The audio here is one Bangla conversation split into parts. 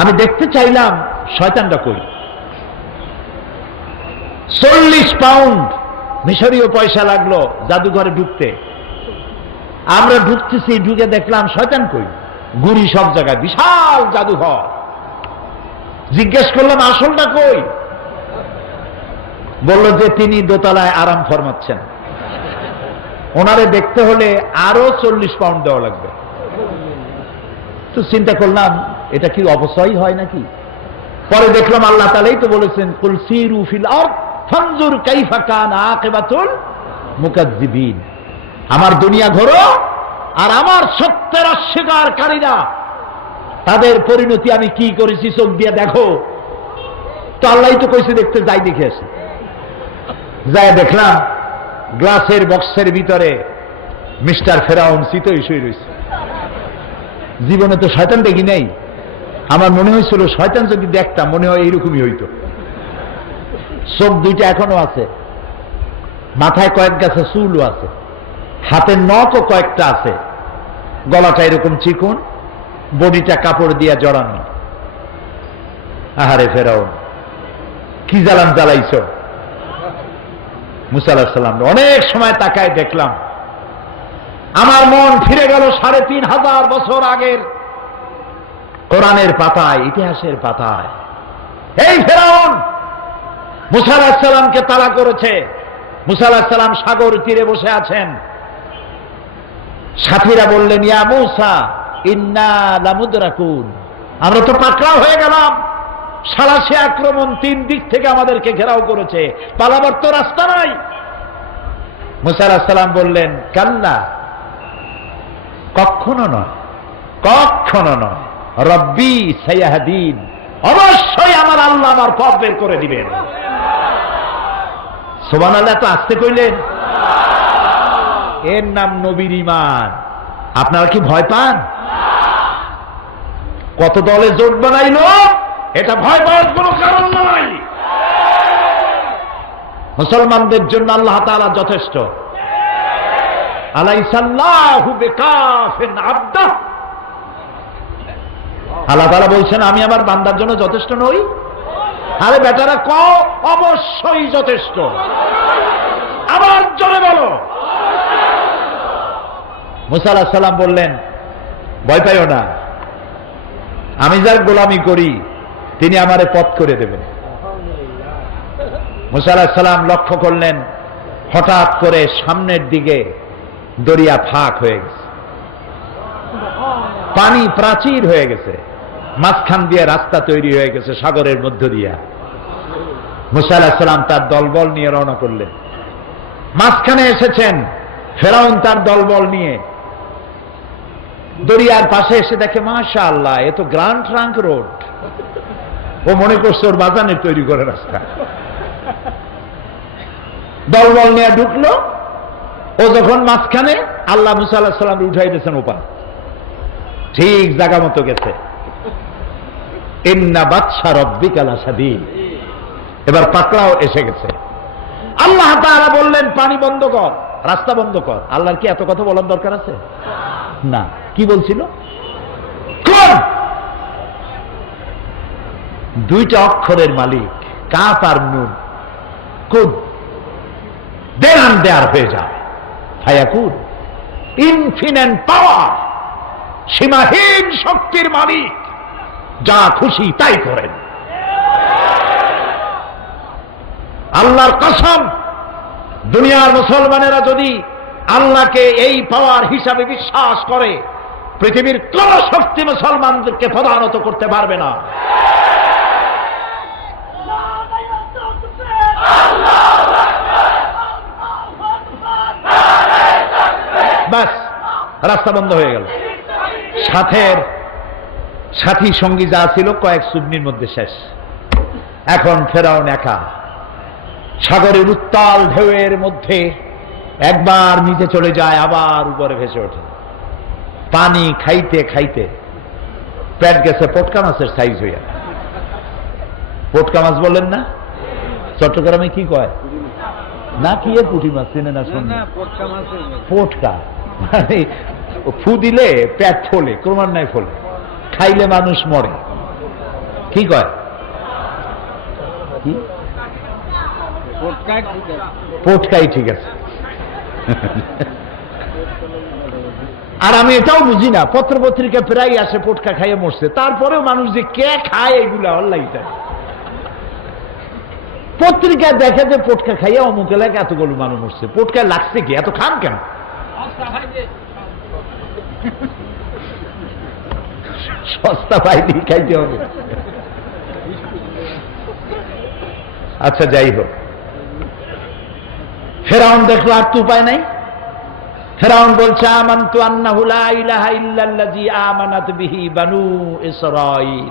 আমি দেখতে চাইলাম শয়তানটা কই। 40 পাউন্ড মিশরীয় পয়সা লাগলো জাদুঘরে ঢুকতে। আমরা ঢুকতেছি, ঢুকে দেখলাম শয়তান কই, গুড়ি সব জায়গায়, বিশাল জাদুঘর। জিজ্ঞেস করলাম আসলটা কই, বলল যে তিনি দোতলায় আরাম ফরমাচ্ছেন, ওনারে দেখতে হলে আরো 40 পাউন্ড দেওয়া লাগবে। তো চিন্তা করলাম এটা কি অপচয় হয় নাকি। পরে দেখলাম আল্লাহ তাআলাই তো বলেছেন, কুল সিরু ফিল আরদ ফানজুর কাইফা কানা আকিবাতুল মুকাজ্জিবিন। আমার দুনিয়া ঘোরো আর আমার সত্যের অস্বীকারীরা তাদের পরিণতি আমি কি করেছি চোখ দিয়ে দেখো। তো আল্লাহই তো কইছে দেখতে, যাই দেখে আসি। যাই দেখলাম গ্লাসের বক্সের ভিতরে মিস্টার ফেরাউন চিতই শুয়ে রয়েছে। জীবনে তো শয়তান দেখি নাই, আমার মনে হয়েছিল শয়তান যদি দেখতাম মনে হয় এইরকমই হইতো। চোখ দুইটা এখনো আছে, মাথায় কয়েক গাছে চুলও আছে, হাতের নখও কয়েকটা আছে, গলাটা এরকম চিকুন, বডিটা কাপড় দিয়া জড়ানো। আহারে ফেরাউন, কি জ্বালান জ্বালাইছ। মুসা আলাইহিস সালাম অনেক সময় তাকায় দেখলাম, আমার মন ফিরে গেল 3500 বছর আগের কোরআনের পাতায়, ইতিহাসের পাতায়। এই ফেরাউন মুসা আলাইহিস সালামকে তাড়া করেছে। মুসা আলাইহিস সালাম সাগর তীরে বসে আছেন। সাথীরা বললেন, ইয়া মুসা ইন্না লামুদরাকুন, আমরা তো পাকড়াও হয়ে গেলাম, সালাসি আক্রমণ 3 দিক থেকে আমাদেরকে ঘেরাও করেছে, পালাবার তো রাস্তা নাই। মুসা আলাইহিস সালাম বললেন, কাল্লা, কখনো নয়, কখনো নয়, রব্বি সাইয়াহদিন, অবশ্যই আমার আল্লাহ আমার পথ বের করে দিবেন। সুবহানাল্লাহ, তো আসতে কইলেন, এর নাম নবীর ঈমান। আপনারা কি ভয় পান? কত দলে জোট বানাইল, এটা ভয় পাওয়ার কোনো কারণ নয়। মুসলমানদের জন্য আল্লাহ তাআলা যথেষ্ট। আলাইসাল্লাহু বিকাফিন আবদাহ, আল্লাহ তাআলা বলছেন আমি আমার বান্দার জন্য যথেষ্ট নই। আরে বেটারা কও, অবশ্যই যথেষ্ট। আবার জোরে বলো। মুসা আলাইহিস সালাম বললেন, ভয় পাইও না, আমি যার গোলামি করি তিনি আমারে পথ করে দেবেন। মুসা আলাইহিস সালাম লক্ষ্য করলেন, হঠাৎ করে সামনের দিকে দরিয়া ফাঁক হয়ে গেছে, পানি প্রাচীর হয়ে গেছে, মাঝখান দিয়ে রাস্তা তৈরি হয়ে গেছে সাগরের মধ্য দিয়া। মুসা আলাইহিস সালাম তার দলবল নিয়ে রওনা করলেন। মাঝখানে এসেছেন ফেরাউন তার দলবল নিয়ে। দরিয়ার পাশে এসে দেখে, মাশাআল্লাহ, এ তো গ্র্যান্ড ট্রাঙ্ক রোড। ও মনে করছে ওর বাজানের তৈরি করে রাস্তা। দলবল নিয়ে ঢুকলো। ও যখন মাঝখানে, আল্লাহ মুসা আলাইহিস সালাম উঠাই দিয়েছেন ওপার, ঠিক জায়গা মতো গেছে। ইন্না বাতশা রাব্বিকা লাশাদীদ, এবার পাকড়াও এসে গেছে। আল্লাহ তাআলা বললেন, পানি বন্ধ কর, রাস্তা বন্ধ কর। আল্লাহর কি এত কথা বলার দরকার আছে? না। কি বলছিল? কোন 2টা অক্ষরের মালিক, কাফ আর নুন। কোন দেন দেয়ার হয়ে যায়, ফায়াকুন, ইনফিনিট পাওয়ার, সীমাহীন শক্তির মালিক, যা খুশি তাই করেন। আল্লাহর কসম, দুনিয়ার মুসলমানেরা যদি আল্লাহকে এই পাওয়ার হিসাবে বিশ্বাস করে, পৃথিবীর কোন শক্তি মুসলমানদেরকে প্রধানত করতে পারবে না। বাস, রাস্তা বন্ধ হয়ে গেল। সাথী সঙ্গী যা ছিল কয়েক চুবনির মধ্যে শেষ। এখন ফেরাউন একা সাগরের উত্তাল ঢেউয়ের মধ্যে একবার নিচে চলে যায়, আবার উপরে ভেসে ওঠে। পানি খাইতে খাইতে পেট গেছে পটকা মাছের সাইজ হইয়া। পটকা মাছ বলেন না? চট্টগ্রামে কি কয় না, কি এর পুঁটি মাছ চিনে না? শুনে পটকা মানে ফু দিলে পেট ফোলে, ক্রমান্বয়ে ফোলে, খাইলে মানুষ মরে। কি কয়? পোটকাই ঠিক আছে। আর আমি এটাও বুঝি না, পত্র পত্রিকা প্রায় আসে পোটকা খাইয়ে মরছে, তারপরেও মানুষ যে কে খায় এগুলা অনলাইনে পত্রিকায় দেখে যে পোটকা খাইয়া অমুক এলাকায় এতগুলো মানুষ মরছে। পোটকায় লাগছে কি? এত খান কেন? সস্তা পাইনি খাইতে হবে। আচ্ছা যাই হোক, ফেরাউন দেখলো আর তো উপায় নাই। ফেরাউন বলছে আমানতু আন্নাহু লা ইলাহা ইল্লাল্লাযী আমানাত বিহি বানু ইসরাঈল।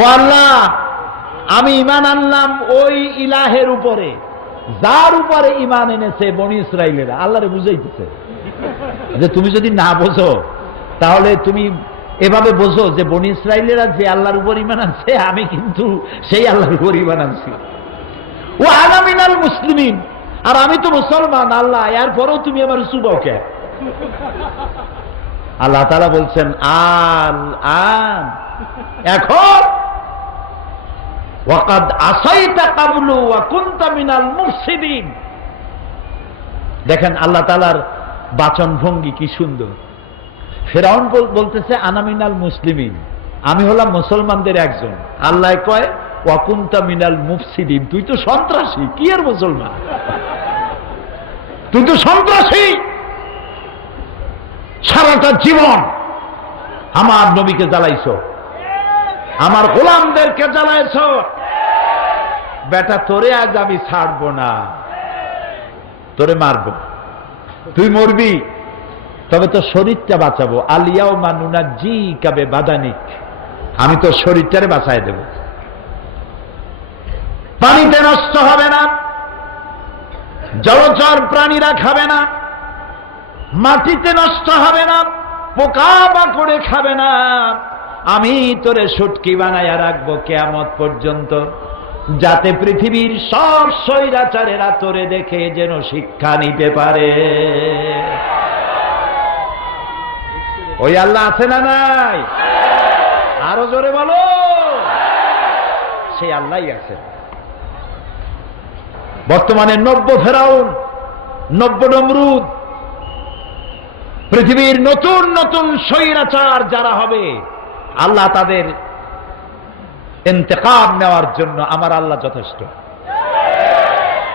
ও আল্লাহ, আমি ঈমান আনলাম ওই ইলাহের উপরে যার উপরে ঈমান এনেছে বনি ইসরাইলেরা। আল্লাহরে বুঝাইতেছে যে তুমি যদি না বোঝো তাহলে তুমি এভাবে বোঝো যে বনি ইসরাইলেরা যে আল্লাহর উপর ঈমান আনছে আমি কিন্তু সেই আল্লাহর উপর ঈমান আনছি। ও আনা মিনাল মুসলিমিন, আর আমি তো মুসলমান আল্লাহ, এরপরেও তুমি আমার চুবাও কে? আল্লাহ তাআলা বলছেন আল আন, এখন ওয়াকাদ আসাইতা ক্বাবলু ওয়া কুনতা মিনাল মুফসিদিন। দেখেন আল্লাহ তাআলার বাচন ভঙ্গি কি সুন্দর। ফেরাউন বলতেছে আনা মিনাল মুসলিমিন, আমি হলাম মুসলমানদের একজন। আল্লাহ কয় ওয়া কুনতা মিনাল মুফসিদিন, তুই তো সন্ত্রাসী। কি আর মুসলমান? তুই তো সন্ত্রাসী। সারাটা জীবন আমার নবীকে জ্বালাইছো, আমার গোলামদেরকে জ্বালাইছো। বেটা তোরে আজ আমি ছাড়বো না, তোরে মারব, তুই মরবি, তবে তো শরীরটা বাঁচাবো। আলিয়াউমা নুনাজ্জিকা বিবাদানিক, আমি তো শরীরটারে বাঁচায় দেব। পানিতে নষ্ট হবে না, জলচর প্রাণীরা খাবে না, মাটিতে নষ্ট হবে না, পোকা মাকড়ে খাবে না। আমি তোরে শুটকি বানাইয়া রাখবো কিয়ামত পর্যন্ত, যাতে পৃথিবীর সব স্বৈরাচারেরা তোরে দেখে যেন শিক্ষা নিতে পারে। ওই আল্লাহ আছে না নাই? আরো জোরে বলো। সেই আল্লাহই আছে। বর্তমানে নব্য ফেরাউন, নব্য নমরুদ, পৃথিবীর নতুন নতুন স্বৈরাচার যারা হবে, আল্লাহ তাদের ইন্তেকাম নেওয়ার জন্য আমার আল্লাহ যথেষ্ট।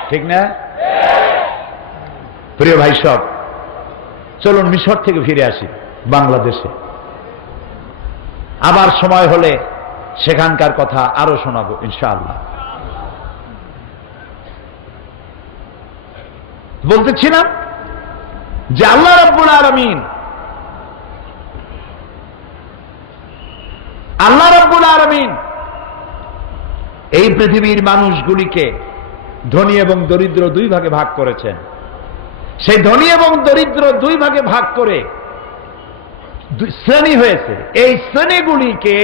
ঠিক না? প্রিয় ভাই সব, চলুন মিশর থেকে ফিরে আসি বাংলাদেশে। আবার সময় হলে সেখানকার কথা আরো শোনাবো ইনশাআল্লাহ। বলতেছিলাম যে আল্লাহ রাব্বুল আলামিন, আল্লাহ রাব্বুল আলামিন এই পৃথিবীর মানুষগুলিকে ধনী এবং দরিদ্র দুই ভাগে ভাগ করেছেন। সেই ধনী এবং দরিদ্র দুই ভাগে ভাগ করে শ্রেণী হয়েছে। এই শ্রেণীগুলিকে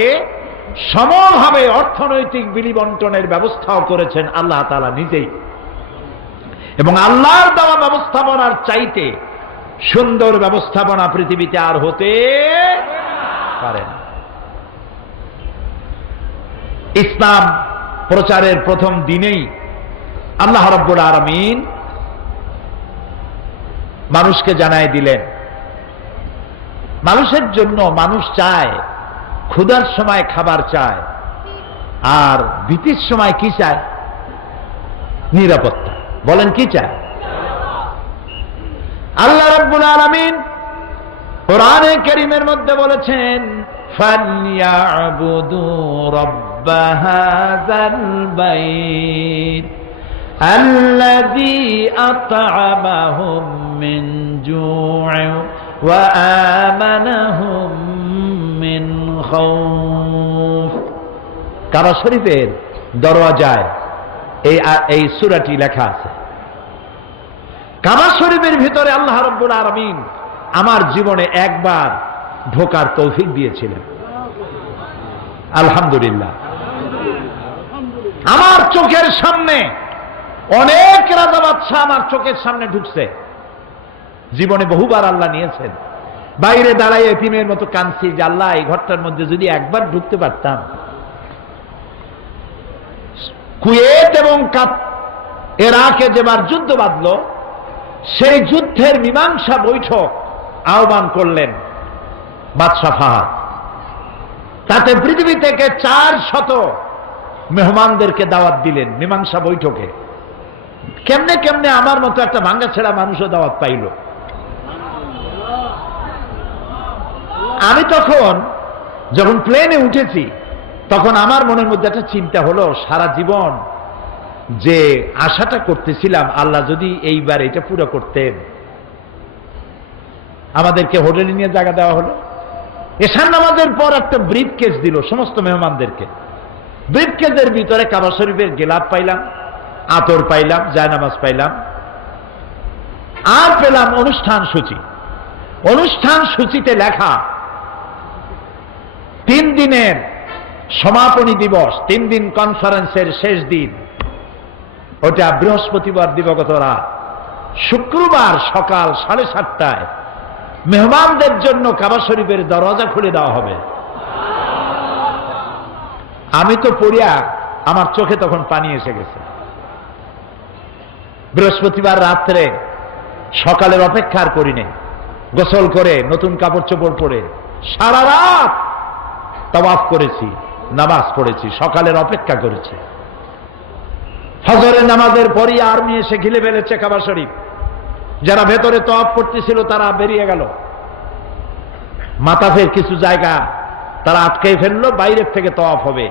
সমভাবে অর্থনৈতিক বিলিবন্টনের ব্যবস্থাও করেছেন আল্লাহ তাআলা নিজেই। এবং আল্লাহর দেওয়া ব্যবস্থাপনার চাইতে সুন্দর ব্যবস্থাপনা পৃথিবীতে আর হতে পারে না। ইসলাম প্রচারের প্রথম দিনেই আল্লাহ রাব্বুল আলামিন মানুষকে জানায় দিলেন, মানুষের জন্য মানুষ চায়, ক্ষুধার সময় খাবার চায়, আর ভীতির সময় কি চায়? নিরাপত্তা। বলেন কি চায়? আল্লাহ রাব্বুল আলামিন কোরআনে কারীমের মধ্যে বলেছেন ফালইয়াবুদু রাব্ব হাযাল বাইত আল্লাযী আত'আমাহুম মিন জু'in ওয়া আমানাহুম মিন খাউফ। কাবা শরীফের দরওয়াজায় এই সূরাটি লেখা আছে। কাবা শরীফের ভিতরে আল্লাহ রাব্বুল আলামিন আমার জীবনে একবার ঢোকার তৌফিক দিয়েছিলেন, আলহামদুলিল্লাহ। আমার চোখের সামনে অনেক রাজা বাদশা আমার চোখের সামনে ঢুকছে। জীবনে বহুবার আল্লাহ নিয়েছেন। বাইরে দাঁড়াই এতিমের মতো কাঁদছি যে আল্লাহ এই ঘরটার মধ্যে যদি একবার ঢুকতে পারতাম কুয়েত এবং ইরাকে যেবার যুদ্ধ বাঁধল, সেই যুদ্ধের মীমাংসা বৈঠক আহ্বান করলেন বাদশাহ ফাহাদ। তাতে পৃথিবী থেকে 400 মেহমানদেরকে দাওয়াত দিলেন মীমাংসা বৈঠকে। কেমনে কেমনে আমার মতো একটা ভাঙ্গাছেড়া মানুষও দাওয়াত পাইল। আমি যখন প্লেনে উঠেছি, তখন আমার মনের মধ্যে একটা চিন্তা হলো, সারা জীবন যে আশাটা করতেছিলাম, আল্লাহ যদি এইবার এটা পুরো করতেন। আমাদেরকে হোটেলে নিয়ে জায়গা দেওয়া হলো। এশার নামাজের পর একটা ব্রিফকেস দিল সমস্ত মেহমানদেরকে। ব্রিফকেসের ভিতরে কাবা শরীফের গেলাপ পাইলাম, আতর পাইলাম, জায়নামাজ পাইলাম, আর পেলাম অনুষ্ঠান সূচি। অনুষ্ঠান সূচিতে লেখা 3 দিনের সমাপনী দিবস, 3 দিন কনফারেন্সের শেষ দিন, ওটা বৃহস্পতিবার দিবাগত রাত, শুক্রবার সকাল 7:30টায় মেহমানদের জন্য কাবা শরীফের দরজা খুলে দেওয়া হবে। আমি তো পড়িয়া আমার চোখে তখন পানি এসে গেছে। বৃহস্পতিবার রাত্রে সকালের অপেক্ষা আর করি নাই, গোসল করে নতুন কাপড় চোপড় পরে সারা রাত তাওয়াফ করেছি, নামাজ পড়েছি, সকালের অপেক্ষা করেছি। ফজরের নামাজের পরই আর্মি এসে ঘিরে ফেলেছে কাবা শরীফ। যারা ভেতরে তাওয়াফ করতেছিল তারা বেরিয়ে গেল। মাতাফের কিছু জায়গা তারা আটকে ফেললো, বাইরের থেকে তাওয়াফ হবে।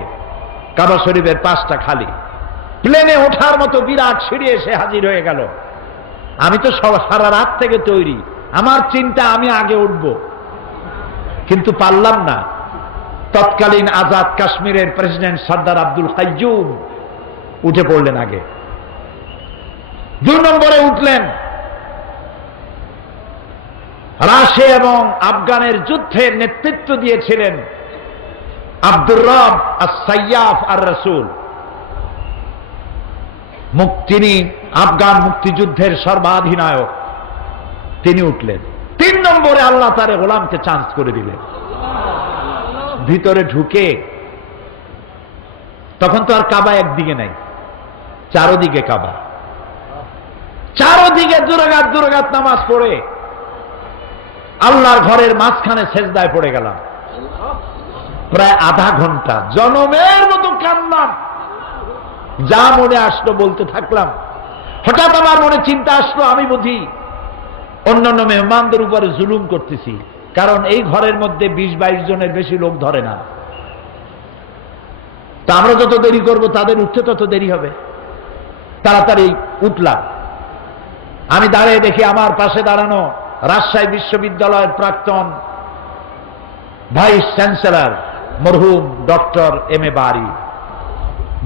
কাবা শরীফের পাশটা খালি। প্লেনে ওঠার মতো বিরাট সিঁড়ি এসে হাজির হয়ে গেল। আমি তো সারা রাত থেকে তৈরি, আমার চিন্তা আমি আগে উঠব, কিন্তু পারলাম না। তৎকালীন আজাদ কাশ্মীরের প্রেসিডেন্ট সর্দার আব্দুল কাইয়ুম উঠে পড়লেন আগে। 2 নম্বরে উঠলেন রাশিয়া এবং আফগানের যুদ্ধের নেতৃত্ব দিয়েছিলেন আব্দুর রব আস-সাইয়াফ আর-রাসূল। তিনি আফগান মুক্তিযুদ্ধের সর্বাধিনায়ক, তিনি উঠলেন। 3 নম্বরে আল্লাহ তার গোলামকে চান্স করে দিলেন। ভিতরে ঢুকে তখন তো আর কাবা একদিকে নাই, চারদিকে কাবা। চারদিকে দুরাকাত নামাজ পড়ে আল্লাহর ঘরের মাঝখানে সেজদায় পড়ে গেলাম। প্রায় আধা ঘন্টা জনমের মতো কান্নাম, যা মনে আসলো বলতে থাকলাম। হঠাৎ আমার মনে চিন্তা আসলো, আমি বুঝি অন্যান্য মেহমানদের উপরে জুলুম করতেছি, কারণ এই ঘরের মধ্যে 20-22 জনের বেশি লোক ধরে না। তা আমরা যত দেরি করব তাদের উঠতে তত দেরি হবে। তাড়াতাড়ি উঠলাম। আমি দাঁড়িয়ে দেখি আমার পাশে দাঁড়ানো রাজশাহী বিশ্ববিদ্যালয়ের প্রাক্তন ভাইস চ্যান্সেলর মরহুম ডক্টর M.A. বারী।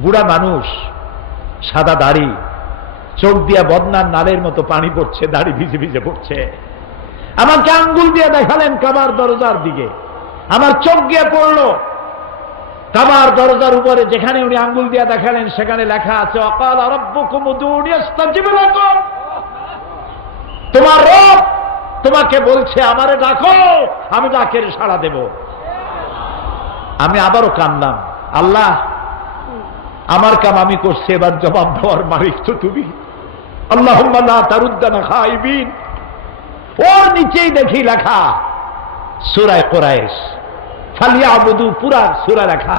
বুড়া মানুষ, সাদা দাড়ি, চোখ দিয়া বদনার নালের মতো পানি পড়ছে, দাড়ি ভিজে ভিজে পড়ছে। আমাকে আঙ্গুল দিয়ে দেখালেন কাবার দরজার দিকে। আমার চোখ গিয়ে পড়ল কাবার দরজার উপরে, যেখানে উনি আঙ্গুল দিয়ে দেখালেন সেখানে লেখা আছে ওয়াকালা রাব্বুকুম উদউনি আস্তাজিব লাকুম। তোমার রব তোমাকে বলছে আমারে ডাকো, আমি ডাকের সাড়া দেব। আমি আবারও কাঁদলাম, আল্লাহ আমার কাম আমি করছি, এবার জবাব দেওয়ার মালিক তো তুমি। আল্লাহুম্মা লা তারুদ্দানা খাইবিন। ওর নিচেই দেখি লেখা সূরা কুরাইশ, ফালিয়াবুদু, পুরা সূরা লেখা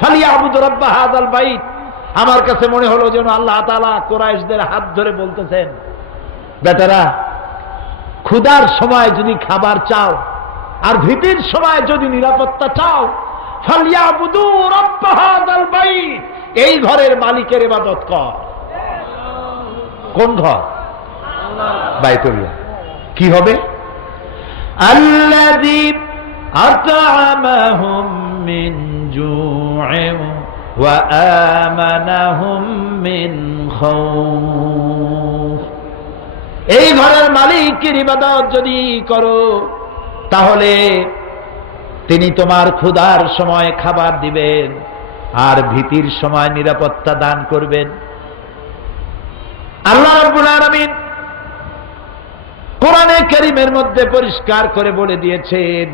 ফালিয়াবুদু রাব্ব হাযাল বাইত। আমার কাছে মনে হলো যেন আল্লাহ তাআলা কুরাইশদের হাত ধরে বলতেছেন, বেটারা ক্ষুধার সময় যদি খাবার চাও আর ভীতির সময় যদি নিরাপত্তা চাও, ফালিয়াবুদু রাব্ব হাযাল বাইত, এই ঘরের মালিকের ইবাদত কর। কোন ঘর? বাইতুল্লাহ। কি হবে? আল্লাযী আত'আমাহুম মিন জু'ইন ওয়া আমানাহুম মিন খাউফ। এই ঘরের মালিকের ইবাদত যদি করো তাহলে তিনি তোমার ক্ষুধার সময় খাবার দিবেন আর ভীতির সময় নিরাপত্তা দান করবেন। আল্লাহ রাব্বুল আলামিন কোরআনে কারীমের মধ্যে পরিষ্কার করে বলে দিয়েছেন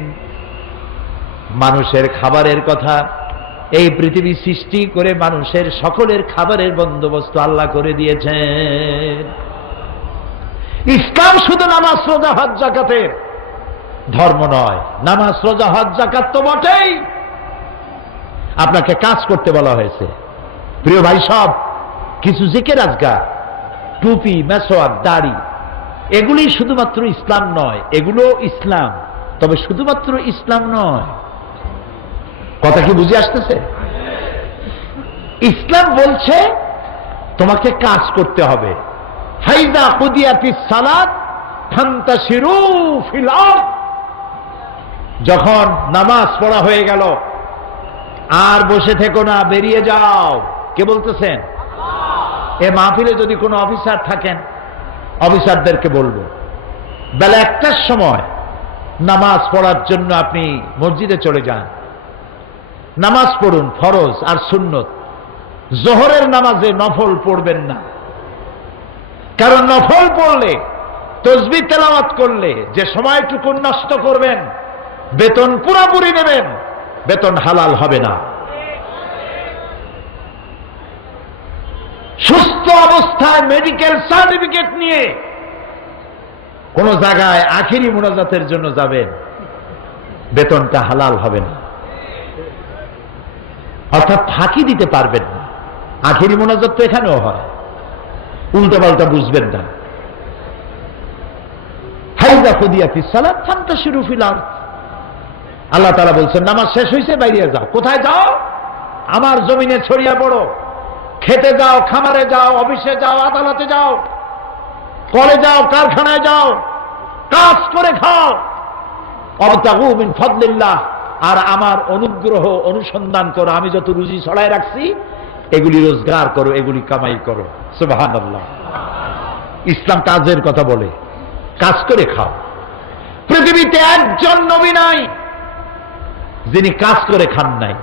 মানুষের খাবারের কথা, এই পৃথিবী সৃষ্টি করে মানুষের সকলের খাবারের বন্দোবস্ত আল্লাহ করে দিয়েছেন। ইসলাম শুধু নামাজ রোজা হজ যাকাতের ধর্ম নয়। নামাজ রোজা হজ যাকাত তো বটেই, আপনাকে কাজ করতে বলা হয়েছে। প্রিয় ভাই, সব কিছু জিকির আজকার, টুপি, মেসওয়াক, দাড়ি, এগুলি শুধুমাত্র ইসলাম নয়। এগুলো ইসলাম, তবে শুধুমাত্র ইসলাম নয়। কথা কি বুঝে আসতেছে? ইসলাম বলছে তোমাকে কাজ করতে হবে। ফাইদা কুদিয়াতিস সালাত ফান্তাশিরু ফিল আরদ, যখন নামাজ পড়া হয়ে গেল আর বসে থেকো না, বেরিয়ে যাও। কে বলতেছেন? এ মাহফিলে যদি কোনো অফিসার থাকেন, অফিসারদেরকে বলবো, বেলা 1টার সময় নামাজ পড়ার জন্য আপনি মসজিদে চলে যান, নামাজ পড়ুন, ফরজ আর সুন্নত। জোহরের নামাজে নফল পড়বেন না, কারণ নফল পড়লে, তসবিহ তেলাওয়াত করলে যে সময়টুকু নষ্ট করবেন, বেতন পুরাপুরি নেবেন, বেতন হালাল হবে না। সুস্থ অবস্থায় মেডিকেল সার্টিফিকেট নিয়ে কোন জায়গায় আখিরি মুনাজাতের জন্য যাবেন, বেতনটা হালাল হবে না। অর্থাৎ ফাঁকি দিতে পারবেন না। আখিরি মুনাজাত তো এখানেও হয়, উল্টা পাল্টা বুঝবেন না। হাইদা কুদিয়াতিস সালাত ফান্তাশিরু ফিল আরদ, আল্লাহ তাআলা বলছেন নামাজ শেষ হয়েছে, বাইরে যাও। কোথায় যাও? আমার জমিনে ছড়িয়ে পড়ো। খেতে যাও, খামারে যাও, অফিসে যাও, আদালতে যাও, কলে যাও, কারখানায় যাও, কাজ করে খাও। অবতাগু মিন ফাদলিল্লাহ, আর আমার অনুগ্রহ অনুসন্ধান করো। আমি যত রুজি ছড়ায় রাখছি এগুলি রোজগার করো, এগুলি কামাই করো। সুবহানাল্লাহ। ইসলাম কাজের কথা বলে, কাজ করে খাও। পৃথিবীতে একজন নবী নাই যিনি কাজ করে খান নাই।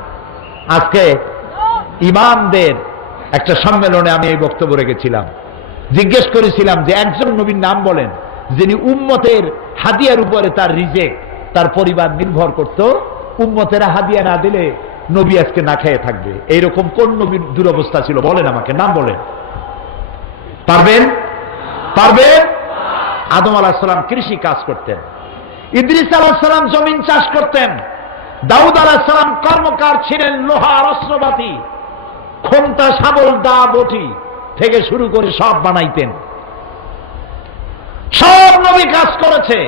আজকে ইমামদের একটা সম্মেলনে আমি এই বক্তব্য রেখেছিলাম, জিজ্ঞেস করেছিলাম যে একজন নবীর নাম বলেন যিনি উম্মতের হাদিয়ার উপরে তার রিজেক, তার পরিবার নির্ভর করত। উম্মতেরা হাদিয়া না দিলে নবী আজকে না খেয়ে থাকবে। এইরকম কোন নবীর দুরবস্থা ছিল? বলেন আমাকে, নাম বলেন। পারবেন? পারবেন? আদম আলাইহিস সালাম কৃষি কাজ করতেন, ইদ্রিস আলাইহিস সালাম জমিন চাষ করতেন, দাউদ আলাইহিস সালাম কর্মকার ছিলেন, লোহার অস্ত্রপাতি, খন্তা, শাবল, দা, বটি থেকে শুরু করে সব বানাইতেন। সব নবী কাজ করেছে।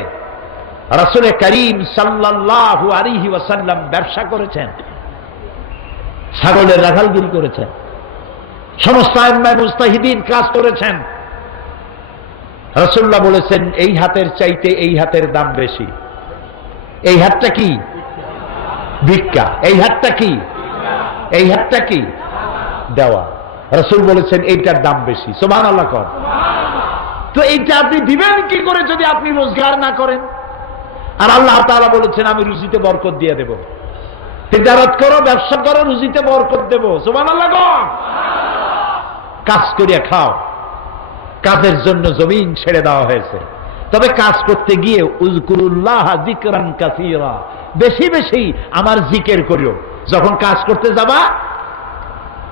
রাসূল করিম সাল্লাল্লাহু আলাইহি ওয়াসাল্লাম ব্যবসা করেছেন, ছাগলের রাখালগিরি করেছেন, সমস্ত আইম্মায়ে মুজতাহিদিন কাজ করেছেন। রাসূলুল্লাহ বলেছেন এই হাতের চাইতে এই হাতের দাম বেশি। এই হাতটা কি? ভিক্ষা। এই হাতটা কি? এই হাতটা কি? দেওয়া। রাসূল বলেছেন এইটার দাম বেশি। সুবহানাল্লাহ। কর তো এইটা আপনি দিবেন কি করে যদি আপনি রোজগার না করেন? আর আল্লাহ তাআলা বলেছেন আমি রুজিতে বরকত দিয়ে দেব। তিজারত করো, ব্যবসা করো, রুজিতে বরকত দেব। সুবহানাল্লাহ। কাজ করিয়া খাও। কাজের জন্য জমিন ছেড়ে দেওয়া হয়েছে, তবে কাজ করতে গিয়ে উযকুরুল্লাহ যিকরান কাসীরা, বেশি বেশি আমার জিকির করিও। যখন কাজ করতে যাবা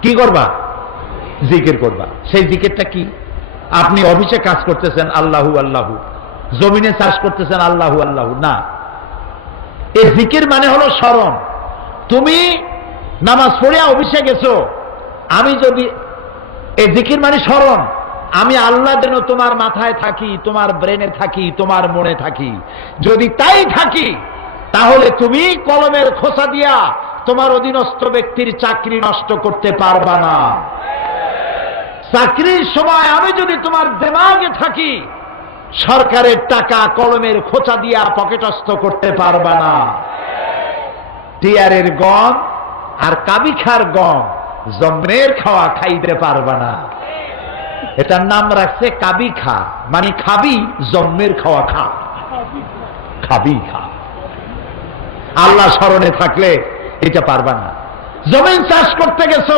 কি করবা? জিকির করবা। সেই জিকিরটা কি? আপনি অফিসে কাজ করতেছেন আল্লাহু আল্লাহু, জমিনে চাষ করতেছেন আল্লাহু আল্লাহু না। এই জিকির মানে হলো স্মরণ। তুমি নামাজ পড়ে অফিসে গেছো, আমি যদি, এই জিকির মানে স্মরণ। আমি আল্লাহ যেন তোমার মাথায় থাকি, তোমার ব্রেনে থাকি, তোমার মনে থাকি। যদি তাই থাকি তাহলে তুমি কলমের খোসা দিয়া তোমার অধীনস্থ ব্যক্তির চাকরি নষ্ট করতে পারবা না। চাকরির সময় আমি যদি তোমার দেমাগে থাকি, সরকারের টাকা কলমের খোঁচা দিয়া পকেটস্থ করতে পারবা না। টিয়ারের গম আর কাবিখার গম জন্মের খাওয়া খাইতে পারবা না। এটার নাম রাখছে কাবি খা, মানে খাবি, জন্মের খাওয়া খা, খাবি খা। আল্লাহ স্মরণে থাকলে এটা পারবা না। জমিন চাষ করতে গেছো,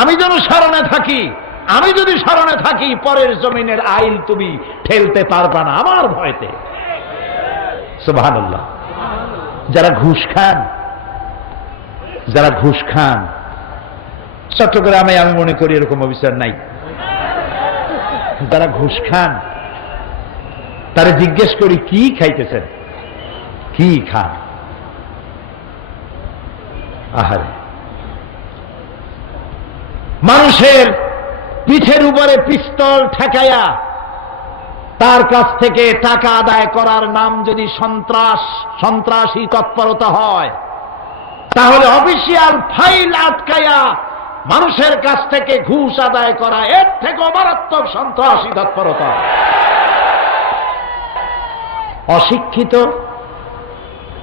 আমি যেন স্মরণে থাকি। আমি যদি স্মরণে থাকি, পরের জমিনের আইল তুমি ঠেলতে পারবা না আমার ভয়তে। সুবহানাল্লাহ। যারা ঘুষ খান, যারা ঘুষ খান, চট্টগ্রামে আমি মনে করি এরকম অফিসার নাই। যারা ঘুষ খান তারা জিজ্ঞেস করি কি খাইতেছেন, কি খান? আহারে, মানুষের পিঠের উপরে পিস্তল ঠেকাইয়া তার কাছ থেকে টাকা আদায় করার নাম যদি সন্ত্রাসী তৎপরতা হয়, তাহলে অফিসিয়াল ফাইল আটকাইয়া মানুষের কাছ থেকে ঘুষ আদায় করা এর থেকে মারাত্মক সন্ত্রাসী তৎপরতা। অশিক্ষিত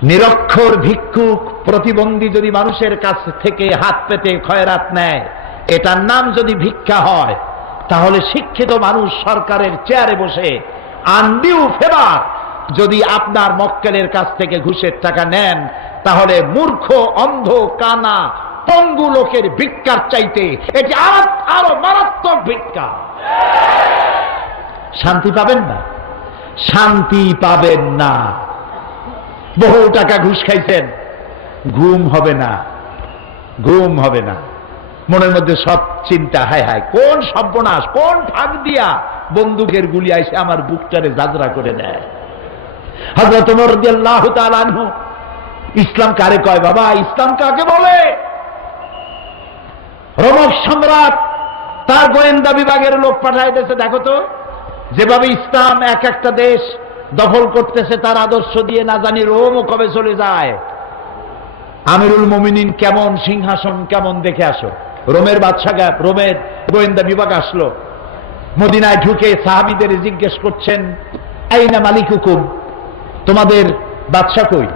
নিরক্ষর ভিক্ষুক প্রতিবন্ধী যদি মানুষের কাছ থেকে হাত পেতে খয়রাত নেয়, এটার নাম যদি ভিক্ষা হয়, তাহলে শিক্ষিত মানুষ সরকারের চেয়ারে বসে আনডিউ ফেভার যদি আপনার মক্কেলের কাছ থেকে ঘুষের টাকা নেন, তাহলে মূর্খ, অন্ধ, কানা, পঙ্গু লোকের ভিক্ষার চাইতে এটি আরো মারাত্মক ভিক্ষা। শান্তি পাবেন না, শান্তি পাবেন না। বহু টাকা ঘুষ খাইছেন, ঘুম হবে না, ঘুম হবে না। মনের মধ্যে সব চিন্তা, হায় হায় কোন সর্বনাশ, কোন ফাঁক দিয়া বন্দুকের গুলি এসে আমার বুকটারে জাজরা করে দেয়। হযরত ওমর রাদিয়াল্লাহু তাআলা আনহু, ইসলাম কারে কয় বাবা, ইসলাম কাকে বলে? রোমক সম্রাট তার গোয়েন্দা বিভাগের লোক পাঠাইতেছে, দেখো তো যেভাবে ইসলাম এক একটা দেশ দখল করতেছে তার আদর্শ দিয়ে, না জানি রোমও কবে চলে যায়। আমিরুল মুমিনিন কেমন, সিংহাসন কেমন, দেখে আসো। রোমের বাদশাহ, রোমের গোয়েন্দা বিভাগ আসলো, মদিনায় ঢুকে সাহাবীদের জিজ্ঞেস করছেন, আইনা মালিকুকুম, তোমাদের বাদশা কই?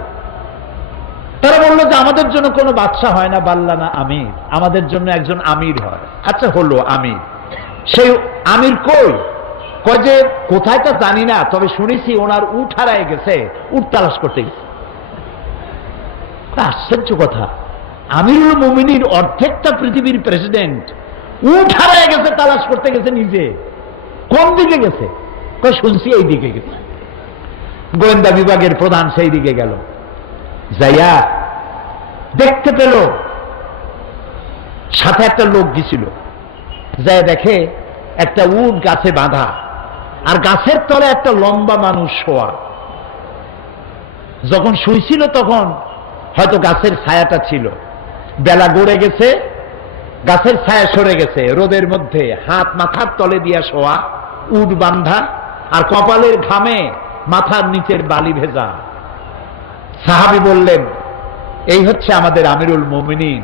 তারা বললো যে আমাদের জন্য কোনো বাদশা হয় না, বাল্লানা আমির, আমাদের জন্য একজন আমির হয়। আচ্ছা হলো আমির, সেই আমির কই? কয় যে কোথায় তা জানি না, তবে শুনেছি ওনার উট হারায় গেছে, উট তালাশ করতে গেছে। আশ্চর্য কথা, আমিরুল মুমিনিন অর্ধেকটা পৃথিবীর প্রেসিডেন্ট, উট হারায় গেছে তালাশ করতে গেছে নিজে। কোন দিকে গেছে? কয় শুনছি এই দিকে গেছে। গোয়েন্দা বিভাগের প্রধান সেই দিকে গেল, যাইয়া দেখতে পেল সাথে একটা লোক গেছিল, যাই দেখে একটা উট গাছে বাঁধা, আর গাছের তলে একটা লম্বা মানুষ শোয়া। যখন শুইছিল তখন হয়তো গাছের ছায়াটা ছিল, বেলা গড়ে গেছে, গাছের ছায়া সরে গেছে, রোদের মধ্যে হাত মাথার তলে দিয়া শোয়া, উট বান্ধা, আর কপালের ঘামে মাথার নিচের বালি ভেজা। সাহাবী বললেন, এই হচ্ছে আমাদের আমিরুল মুমিনিন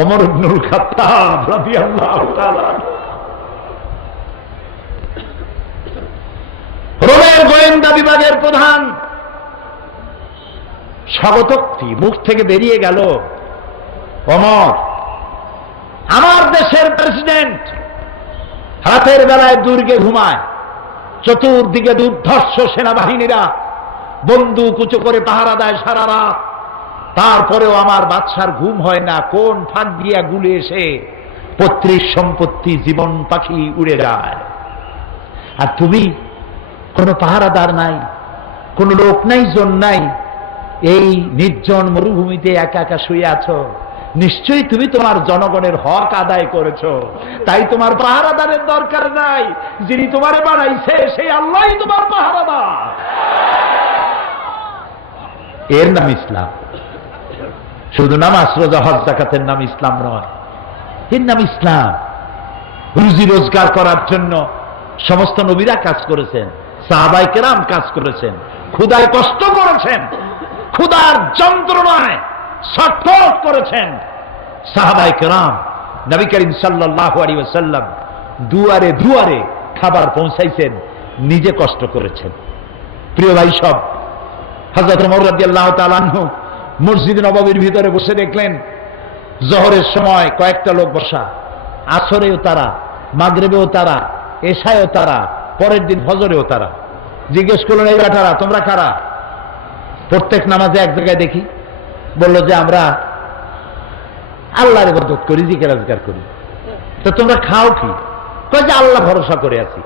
ওমর ইবনুল খাত্তাব রাদিয়াল্লাহু তাআলা। রোমের গোয়েন্দা বিভাগের প্রধান স্বাগতোক্তি মুখ থেকে বেরিয়ে গেল, ওমর আমার দেশের প্রেসিডেন্ট রাতের বেলায় দুর্গে ঘুমায়, চতুর্দিকে দুর্ধর্ষ সেনাবাহিনীরা বন্দুক উঁচু করে পাহারা দেয় সারা রাত, তারপরেও আমার বাদশার ঘুম হয় না। কোন ফাঁক দিয়া গুলে এসে পৈতৃক সম্পত্তি, জীবন পাখি উড়ে যায়, আর তুমি কোনো পাহারাদার নাই, কোনো লোক নাই, জন নাই, এই নির্জন মরুভূমিতে একা একা শুয়ে আছো। নিশ্চয়ই তুমি তোমার জনগণের হক আদায় করেছো, তাই তোমার পাহারাদারের দরকার নাই। যিনি তোমারে বানাইছে সেই আল্লাহই তোমার পাহারাদার। এর নাম ইসলাম। শুধু নামাজ, রোজা, হজ, যাকাতের নাম ইসলাম নয়, এর নাম ইসলাম। রুজি রোজগার করার জন্য সমস্ত নবীরা কাজ করেছেন, সাহাবায়ে কেরাম কাজ করেছেন, ক্ষুধায় কষ্ট করেছেন, ক্ষুধার যন্ত্রণায় ছটফট করেছেন সাহাবায়ে কেরাম। নবী করিম সাল্লাল্লাহু আলাইহি ওয়াসাল্লাম দুয়ারে দুয়ারে খাবার পৌঁছাইছেন, নিজে কষ্ট করেছেন। প্রিয় ভাই সব, হযরত ওমর রাদিয়াল্লাহু তাআলা আনহু মসজিদ নববীর ভিতরে বসে দেখলেন জোহরের সময় কয়েকটা লোক বসা, আসরেও তারা, মাগরিবেও তারা, এশায়ও তারা, পরের দিন ফজরেও তারা। জিজ্ঞেস করলেন, এই বেটারা তোমরা কারা? প্রত্যেক নামাজে এক জায়গায় দেখি, বললো যে আমরা আল্লাহর ইবাদত করি, জিকির আজকার করি। তো তোমরা খাও কি? কয় যে আল্লাহ ভরসা করে আছি,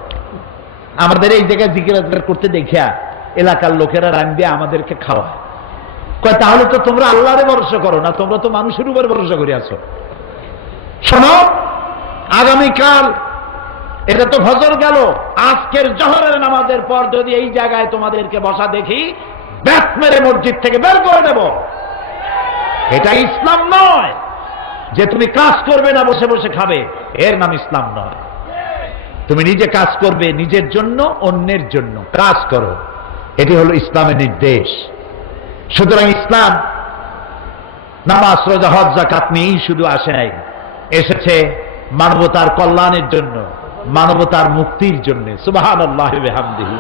আমাদের এই জায়গায় জিকির আজকার করতে দেখিয়া এলাকার লোকেরা রান দিয়ে আমাদেরকে খাওয়ায়। কয় তাহলে তো তোমরা আল্লাহরে ভরসা করো না, তোমরা তো মানুষের উপর ভরসা করে আছো। শোনো, আগামীকাল এটা তো ফজর গেল, আজকের জোহরের নামাজের পর যদি এই জায়গায় তোমাদেরকে বসা দেখি, ব্যাট মেরে মসজিদ থেকে বের করে দেব। এটা ইসলাম নয় যে তুমি কাজ করবে না, বসে বসে খাবে, এর নাম ইসলাম নয়। তুমি নিজে কাজ করবে, নিজের জন্য, অন্যের জন্য কাজ করো, এটি হলো ইসলামের নির্দেশ। সুতরাং ইসলাম নামাজ, রোজা, হজ, যাকাত নিয়েই শুধু আসে নাই, এসেছে মানবতার কল্যাণের জন্য, মানবতার মুক্তির জন্য। সুবহানাল্লাহি ওয়া বিহামদিহি,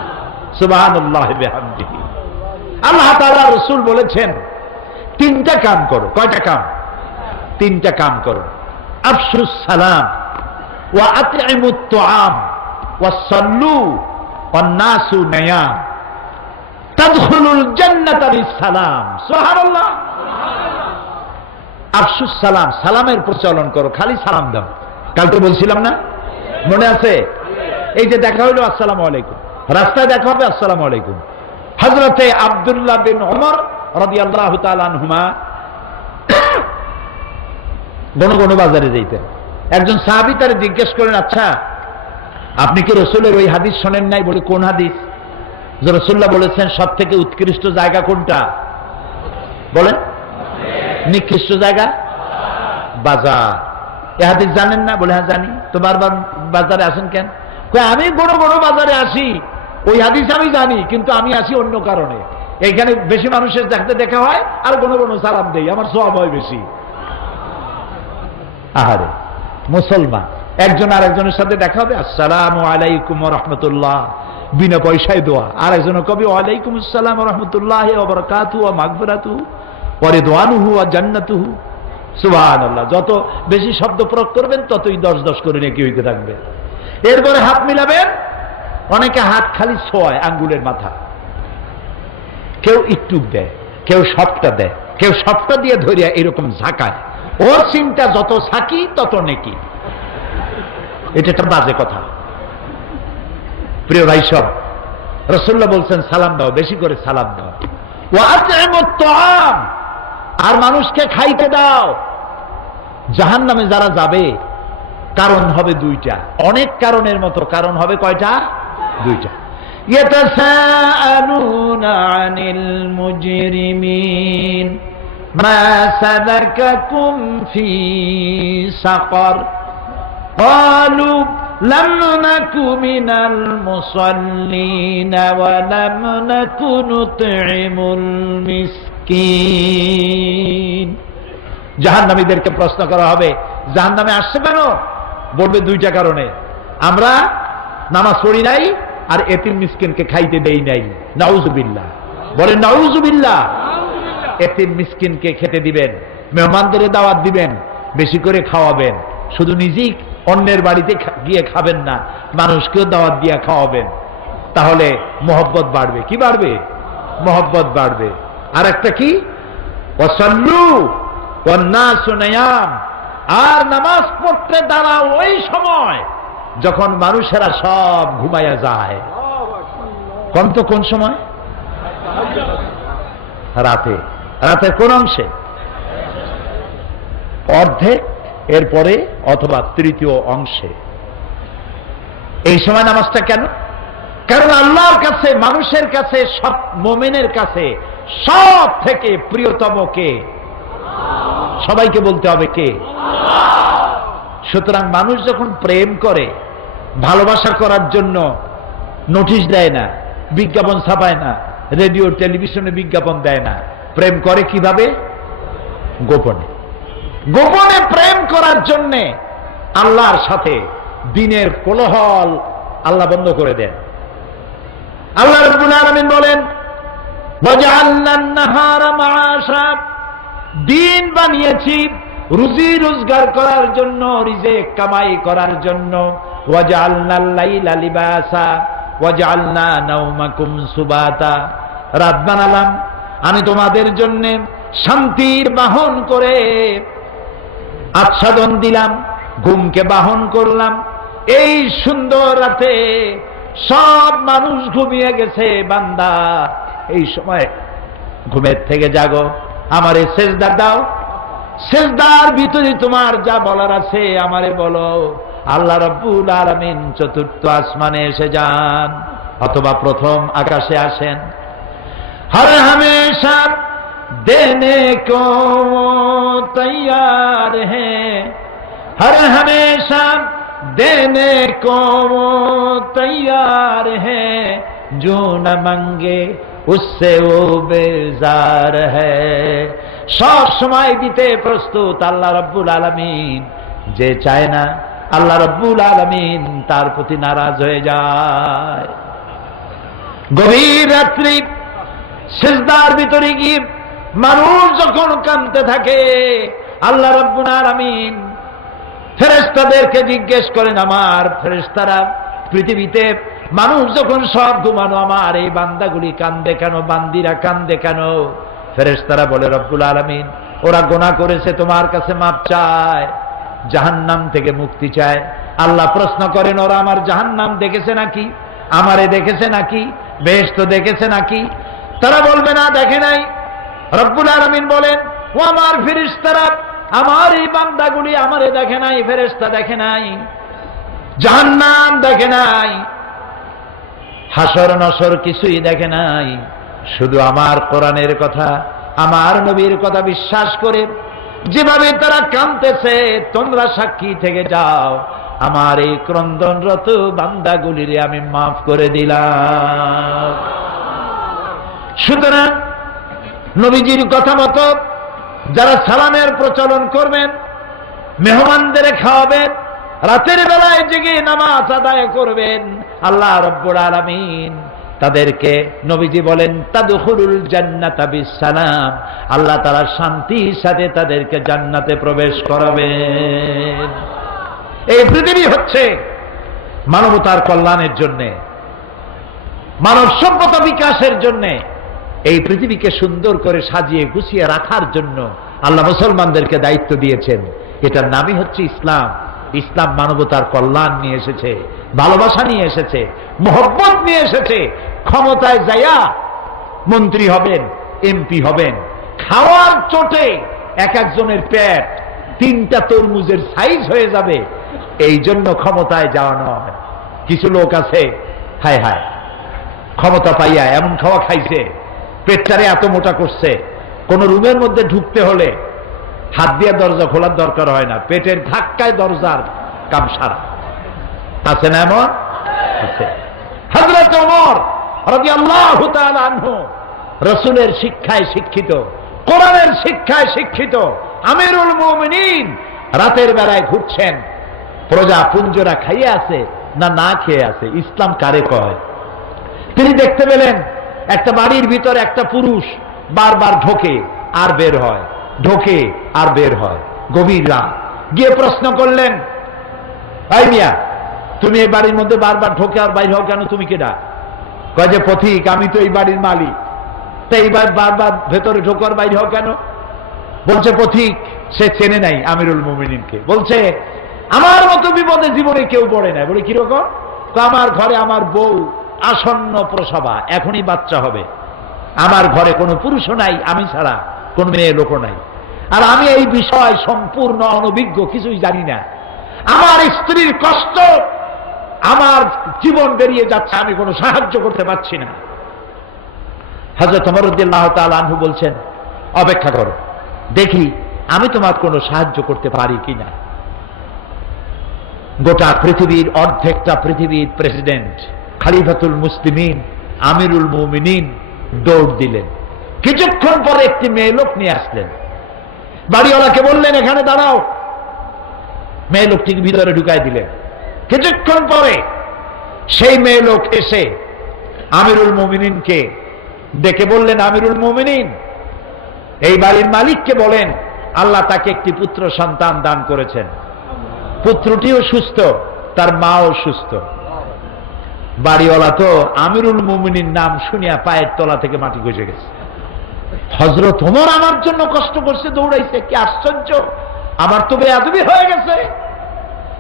সুবহানাল্লাহি ওয়া বিহামদিহি। আল্লাহ তাআলা রাসূল বলেছেন তিনটা কাম করো। কয়টা কাম? তিনটা কাম করো। আফশুস সালাম ওয়া আতইমুত তুআম ওয়া সাল্লু ওয়ান নাসু নিয়াম তাদখুলুল জান্নাতা বিসসালাম। সুবহানাল্লাহ। আফশুস সালাম, সালামের প্রচলন করো, খালি সালাম দাও। কালকে বলছিলাম না, মনে আছে? এই যে দেখা হইলো আসসালামু আলাইকুম, রাস্তায় দেখা হবে আসসালামু আলাইকুম। হযরতে আব্দুল্লাহ বিন ওমর রাদিয়াল্লাহু তাআলা আনহুমা ঘন বাজারে যাইতেন। একজন সাহাবী তারে জিজ্ঞেস করেন, আচ্ছা আপনি কি রাসূলের ওই হাদিস শোনেন নাই? বলে কোন হাদিস? যে রাসূলুল্লাহ বলেছেন সব থেকে উৎকৃষ্ট জায়গা কোনটা? বলেন। নিকৃষ্ট জায়গা বাজার। এ হাদিস জানেন না? বলে হ্যাঁ জানি। তো বারবার বাজারে আসেন কেন? আমি বড় বাজারে আসি, ওই হাদিস আমি জানি, কিন্তু আমি আসি অন্য কারণে। এইখানে বেশি মানুষের দেখতে দেখা হয়, আর কোনো সালাম দেই, আমার সওয়াব হয় বেশি। আহারে মুসলমান, একজন আর একজনের সাথে দেখা হবে আসসালামু আলাইকুম ওয়া রাহমাতুল্লাহ, বিনা পয়সায় দোয়া। আর একজন কবি ওয়ালাইকুম আসসালাম ওয়া রাহমাতুল্লাহি ওয়া বারাকাতুহু ওয়া মাগফিরাতুহু ওয়া রিদওয়ানুহু ওয়া জান্নাতুহু। সুবহানাল্লাহ। যত বেশি শব্দ প্রয়োগ করবেন ততই 10 করে নেকি হইতে থাকবে। এরপরে হাত মিলাবেন। অনেকে হাত খালি ছোঁয় আঙ্গুলের মাথা, কেউ একটু দেয়, কেউ সবটা দেয়, কেউ সবটা দিয়ে ধরিয়া এরকম ঝাঁকায়। ওর চিন্তা যত ঝাঁকি তত নেকি। এটা একটা বাজে কথা। প্রিয় ভাই সব, রাসূলুল্লাহ বলছেন সালাম দাও, বেশি করে সালাম দাও। ওয়া আতইমুত তুআম, আর মানুষকে খাইতে দাও। জাহান্নামে যারা যাবে কারণ হবে দুইটা, অনেক কারণের মতো কারণ হবে। কয়টা? দুইটা। ইয়াতাসাআলুনা আনিল মুজরিমিন মা সালাকাকুম ফি সাকার ক্বালু লাম নাকু মিনাল মুসাল্লিন ওয়া লাম নাকু নুতঈমুল মিসকিন। জাহান্নামীদেরকে প্রশ্ন করা হবে, জাহান্নামে আসছে কেন? বলবে দুইটা কারণে, আমরা নামাজ পড়ি নাই আর এতিম মিসকিনকে খাইতে দেই নাই। নাউজুবিল্লাহ। বলেন নাউজুবিল্লাহ। এতিম মিসকিনকে খেতে দিবেন, মেহমানদের দাওয়াত দিবেন, বেশি করে খাওয়াবেন। শুধু নিজেই অন্যের বাড়িতে গিয়ে খাবেন না, মানুষকেও দাওয়াত দিয়ে খাওয়াবেন। তাহলে মহব্বত বাড়বে। কি বাড়বে? মহব্বত বাড়বে। আর একটা কি? ওয়াসাল্লু ওয়ান নাসু নিয়াম, আর নামাজ পড়তে দাঁড়াও ওই সময় যখন মানুষেরা সব ঘুমাইয়া যায়। কোন সময়? রাতে। রাতের কোন অংশে? অর্ধেক, এরপরে অথবা তৃতীয় অংশে। এই সময় নামাজটা কেন? কারণ আল্লাহর কাছে, মানুষের কাছে, সব মুমিনের কাছে সব থেকে প্রিয়তম কে? সবাইকে বলতে হবে কে? সুতরাং মানুষ যখন প্রেম করে, ভালোবাসা করার জন্য নোটিশ দেয় না, বিজ্ঞাপন ছাপায় না, রেডিও টেলিভিশনে বিজ্ঞাপন দেয় না। প্রেম করে কিভাবে? গোপনে। গোপনে প্রেম করার জন্য আল্লাহর সাথে দিনের কোলাহল আল্লাহ বন্ধ করে দেন। আল্লাহ রাব্বুল আলামিন বলেন, ওয়াজআলনান নাহারা মাআশা, দিন বানিয়েছি রুজি রোজগার করার জন্য, রিজিক কামাই করার জন্য। ওয়াজআলনাল লাইলা লিবাসা ওয়াজআলনা নাওমাকুম সুবাতা, রাত বানালাম আমি তোমাদের জন্য শান্তির বাহন করে, আচ্ছাদন দিলাম, ঘুমকে বাহন করলাম। এই সুন্দর রাতে সব মানুষ ঘুমিয়ে গেছে, বান্দা এই সময় ঘুমের থেকে জাগো, আমারে সেজদা দাও, সেজদার ভিতরে তোমার যা বলার আছে আমারে বলো। আল্লাহ রাব্বুল আলামিন চতুর্থ আসমানে এসে যান অথবা প্রথম আকাশে আসেন। हर हमेशा देने को तैयार है, हर हमेशा देने को तैयार है, जो न मांगे उससे वो बेजार है। সব সময় দিতে প্রস্তুত আল্লাহ রাব্বুল আলামিন, যে চায় না আল্লাহ রাব্বুল আলামিন তার প্রতি নারাজ হয়ে যায়। গভীর রাত্রি সিজদার ভিতরে গিয়ে মানুষ যখন কাঁদতে থাকে, আল্লাহ রাব্বুল আলামিন ফেরেশতাদেরকে জিজ্ঞেস করেন, আমার ফেরেশতারা পৃথিবীতে মানুষ যখন সব ঘুমানো, আমার এই বান্দাগুলি কান্দে কেন, বান্দিরা কান্দে কেন? ফেরেশতারা বলে, রব্বুল আলামিন ওরা গুনাহ করেছে, তোমার কাছে মাপ চায়, জাহান্নাম থেকে মুক্তি চায়। আল্লাহ প্রশ্ন করেন, ওরা আমার জাহান্নাম দেখেছে নাকি, আমারে দেখেছে নাকি, বেহেশত দেখেছে নাকি? তারা বলবে না, দেখে নাই। রব্বুল আলামিন বলেন, ও আমার ফেরেশতারা, আমার এই বান্দাগুলি আমারে দেখে নাই, ফেরেশতা দেখে নাই, জাহান্নাম দেখে নাই, হাসর নসর কিছুই দেখে নাই, শুধু আমার কোরআনের কথা, আমার নবীর কথা বিশ্বাস করে যেভাবে তারা কাঁদতেছে, তোমরা সাক্ষী থেকে যাও, আমার এই ক্রন্দনরত বান্দাগুলিরে আমি মাফ করে দিলাম। সুতরাং নবীজির কথা মতো যারা সালামের প্রচলন করবেন, মেহমানদের খাওয়াবেন, রাতের বেলায় জেগে নামাজ আদায় করবেন, আল্লাহ রাব্বুল আলামিন তাদেরকে, নবীজি বলেন, তাদখুলুল জান্নাতা বিসসালাম, আল্লাহ তাআলা শান্তির সাথে তাদেরকে জান্নাতে প্রবেশ করাবেন। এই পৃথিবী হচ্ছে মানবতার কল্যাণের জন্য, মানব সভ্যতা বিকাশের জন্য, এই পৃথিবীকে সুন্দর করে সাজিয়ে গুছিয়ে রাখার জন্য আল্লাহ মুসলমানদেরকে দায়িত্ব দিয়েছেন। এটার নামই হচ্ছে ইসলাম। ইসলাম মানবতার কল্যাণ নিয়ে এসেছে, ভালোবাসা নিয়ে এসেছে, মোহব্বত নিয়ে এসেছে। ক্ষমতায় যাইয়া মন্ত্রী হবেন, এমপি হবেন, খাওয়ার চোটে এক একজনের পেট 3টা তরমুজের সাইজ হয়ে যাবে, এই জন্য ক্ষমতায় যাওয়া নয়। কিছু লোক আছে, হায় হায়, ক্ষমতা পাইয়া এমন খাওয়া খাইছে, পেটটারে এত মোটা করছে, কোন রুমের মধ্যে ঢুকতে হলে হাত দিয়ে দরজা খোলার দরকার হয় না, পেটের ধাক্কায় দরজার কাম সারা। আছে না এমন? হযরত ওমর রাদিয়াল্লাহু তাআলা আনহু রাসূলের শিক্ষায় শিক্ষিত, কোরআনের শিক্ষায় শিক্ষিত আমিরুল মুমিনিন, রাতের বেলায় ঘুরছেন, প্রজা পুঞ্জরা খাইয়ে আছে না না খেয়ে আছে, ইসলাম কারে কয়? তিনি দেখতে পেলেন একটা বাড়ির ভিতরে একটা পুরুষ বারবার ঢোকে আর বের হয়, ঢোকে আর বের হয়। গভীর রাত, গিয়ে প্রশ্ন করলেন, এই মিয়া, তুমি এই বাড়ির মধ্যে বারবার ঢোকে আর বাইর হও কেন, তুমি কেডা? কয় যে পথিক, আমি তো এই বাড়ির মালিক, তাই এইবার বারবার ভেতরে ঢোকো আর বাইর হও কেন? বলছে পথিক সে চেনে নাই আমিরুল মুমিনিনকে, বলছে আমার মতো বিপদে জীবনে কেউ পড়ে না। বলে কিরকম? আমার ঘরে আমার বউ আসন্ন প্রসবা, এখনই বাচ্চা হবে, আমার ঘরে কোনো পুরুষও নাই, আমি ছাড়া কোন মেয়ে লোক নাই, আর আমি এই বিষয় সম্পূর্ণ অনভিজ্ঞ, কিছুই জানি না, আমার স্ত্রীর কষ্ট, আমার জীবন বেরিয়ে যাচ্ছে, আমি কোনো সাহায্য করতে পারছি না। হযরত ওমর রাদিয়াল্লাহু তাআলা আনহু বলছেন, অপেক্ষা করো, দেখি আমি তোমার কোনো সাহায্য করতে পারি কিনা। গোটা পৃথিবীর অর্ধেকটা পৃথিবীর প্রেসিডেন্ট, খলিফাতুল মুসলিমিন, আমিরুল মুমিনিন দৌড় দিলেন। কিছুক্ষণ পরে একটি মেয়ে লোক নিয়ে আসলেন, বাড়িওয়ালাকে বললেন এখানে দাঁড়াও, মেয়ে লোকটিকে ভিতরে ঢুকাই দিলেন। কিছুক্ষণ পরে সেই মেয়ে লোক এসে আমিরুল মুমিনিনকে ডেকে বললেন, আমিরুল মুমিনিন, এই বাড়ির মালিককে বলেন আল্লাহ তাকে একটি পুত্র সন্তান দান করেছেন, পুত্রটিও সুস্থ, তার মাও সুস্থ। বাড়িওয়ালা তো আমিরুল মুমিনিন নাম শুনিয়া পায়ের তলা থেকে মাটি গজে গেছে। হযরত ওমর আমার জন্য কষ্ট করছে, দৌড়াইছে, কি আশ্চর্য, আমার তো বেয়াদবি হয়ে গেছে।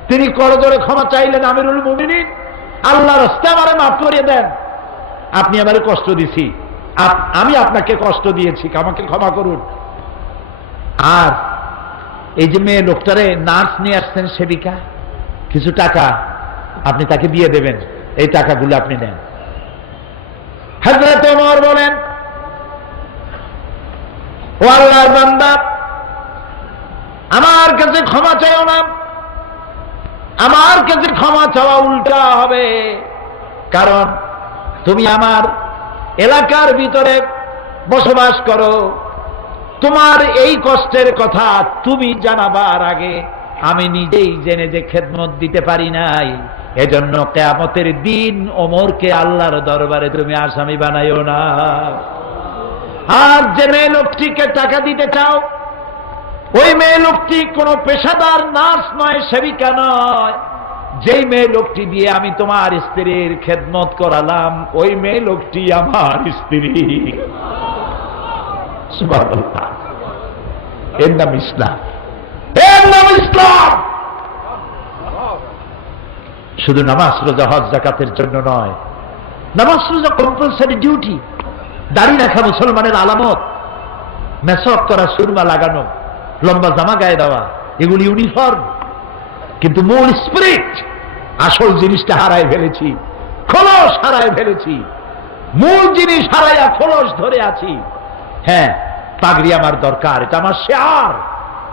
তিনি করজোড়ে ক্ষমা চাইলেন, আমিরুল মুমিনিন, আল্লাহর রাস্তায় আমারে মাফ করিয়ে দেন, আপনি আমারে কষ্ট দিছি, আমি আপনাকে কষ্ট দিয়েছি, আমাকে ক্ষমা করুন। আর এই যে মেয়ে লোকটারে নার্স নিয়ে আসছেন, সেবিকা, কিছু টাকা আপনি তাকে দিয়ে দেবেন, এই টাকাগুলো আপনি নেন। হযরত ওমর বলেন, ও আল্লাহর বান্দা, আমার কাছে ক্ষমা চাইও না, আমার কাছে ক্ষমা চাওয়া উল্টা হবে, কারণ তুমি আমার এলাকার ভিতরে বসবাস করো, তোমার এই কষ্টের কথা তুমি জানাবার আগে আমি নিজেই জেনে যে খেদমত দিতে পারি নাই, এজন্য কিয়ামতের দিন ওমরকে আল্লাহর দরবারে তুমি আসামি বানাইও না। আর যে মেয়ে লোকটিকে টাকা দিতে চাও, ওই মেয়ে লোকটি কোনো পেশাদার নার্স নয়, সেবিকা নয়। যেই মেয়ে লোকটি দিয়ে আমি তোমার স্ত্রীর খেদমত করালাম, ওই মেয়ে লোকটি আমার স্ত্রী। সুবহানাল্লাহ। এর নাম ইসলাম, এর নাম ইসলাম। শুধু নামাজ, রোজা, হজ, যাকাতের জন্য নয়। নামাজ রোজা কম্পালসারি ডিউটি, দাড়ি রাখা মুসলমানের আলামত, মেসওয়াক করা, সুরমা লাগানো, লম্বা জামা গায়ে দেওয়া, এগুলি ইউনিফর্ম। কিন্তু মূল স্পিরিট, আসল জিনিসটা হারায় ফেলেছি, খোলস হারায় ফেলেছি। মূল জিনিস হারাইয়া খোলস ধরে আছি। হ্যাঁ, পাগড়ি আমার দরকার, এটা আমার শেয়ার।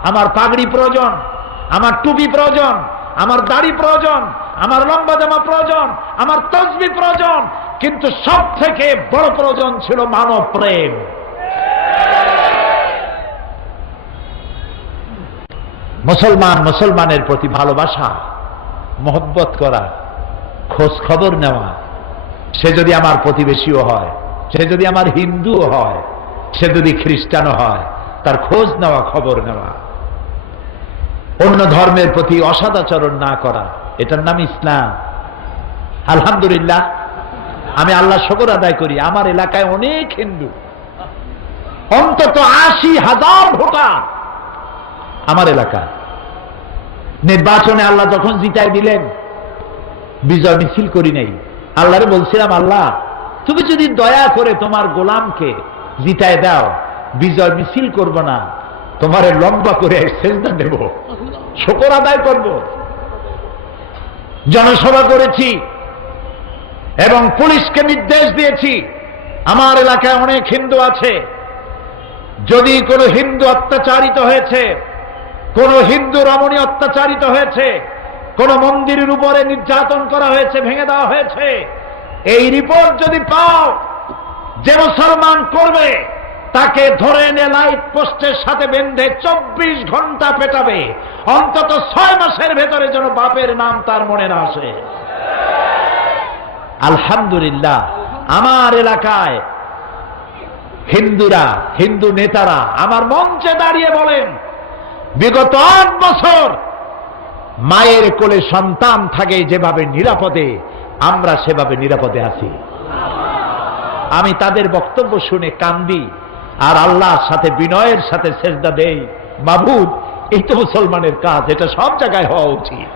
আমার পাগড়ি প্রয়োজন, আমার টুপি প্রয়োজন, আমার দাড়ি প্রয়োজন, আমার লম্বা জামা প্রয়োজন, আমার তসবিহ প্রয়োজন, কিন্তু সব থেকে বড় প্রয়োজন ছিল মানব প্রেম। মুসলমান মুসলমানের প্রতি ভালোবাসা, মহব্বত করা, খোঁজ খবর নেওয়া। সে যদি আমার প্রতিবেশীও হয়, সে যদি আমার হিন্দুও হয়, সে যদি খ্রিস্টানও হয়, তার খোঁজ নেওয়া, খবর নেওয়া। অন্য ধর্মের প্রতি অসদাচরণ না করা, এটার নাম ইসলাম। আলহামদুলিল্লাহ, আমি আল্লাহ শুকর আদায় করি, আমার এলাকায় অনেক হিন্দু, অন্তত ৮০,০০০ ভোটার আমার এলাকা। নির্বাচনে আল্লাহ যখন জিতাই দিলেন, বিজয় মিছিল করি নাই। আল্লাহরে বলছিলাম, আল্লাহ তুমি যদি দয়া করে তোমার গোলামকে জিতায় দাও, বিজয় মিছিল করব না, তোমারে লম্বা করে সেজদা দেব, শুকর আদায় করব। জনসভা করেছি এবং পুলিশকে নির্দেশ দিয়েছি, আমার এলাকায় অনেক হিন্দু আছে, যদি কোনো হিন্দু অত্যাচারিত হয়েছে, কোন হিন্দু রমণী অত্যাচারিত হয়েছে, কোন মন্দিরের উপরে নির্যাতন করা হয়েছে, ভেঙে দেওয়া হয়েছে, এই রিপোর্ট যদি পাও, যে মুসলমান করবে তাকে ধরে এনে লাইট পোস্টের সাথে বেঁধে 24 ঘন্টা পেটাবে, অন্তত 6 মাসের ভেতরে যেন বাপের নাম তার মনে না আসে। আলহামদুলিল্লাহ, আমার এলাকায় হিন্দুরা, হিন্দু নেতারা আমার মঞ্চে দাঁড়িয়ে বলেন, বিগত 8 বছর মায়ের কোলে সন্তান থাকে যেভাবে নিরাপদে, আমরা সেভাবে নিরাপদে আছি। আমি তাদের বক্তব্য শুনে কান্দি আর আল্লাহর সাথে বিনয়ের সাথে সেজদা দেই, মাবুদ এই তো মুসলমানের কাজ, এটা সব জায়গায় হওয়া উচিত।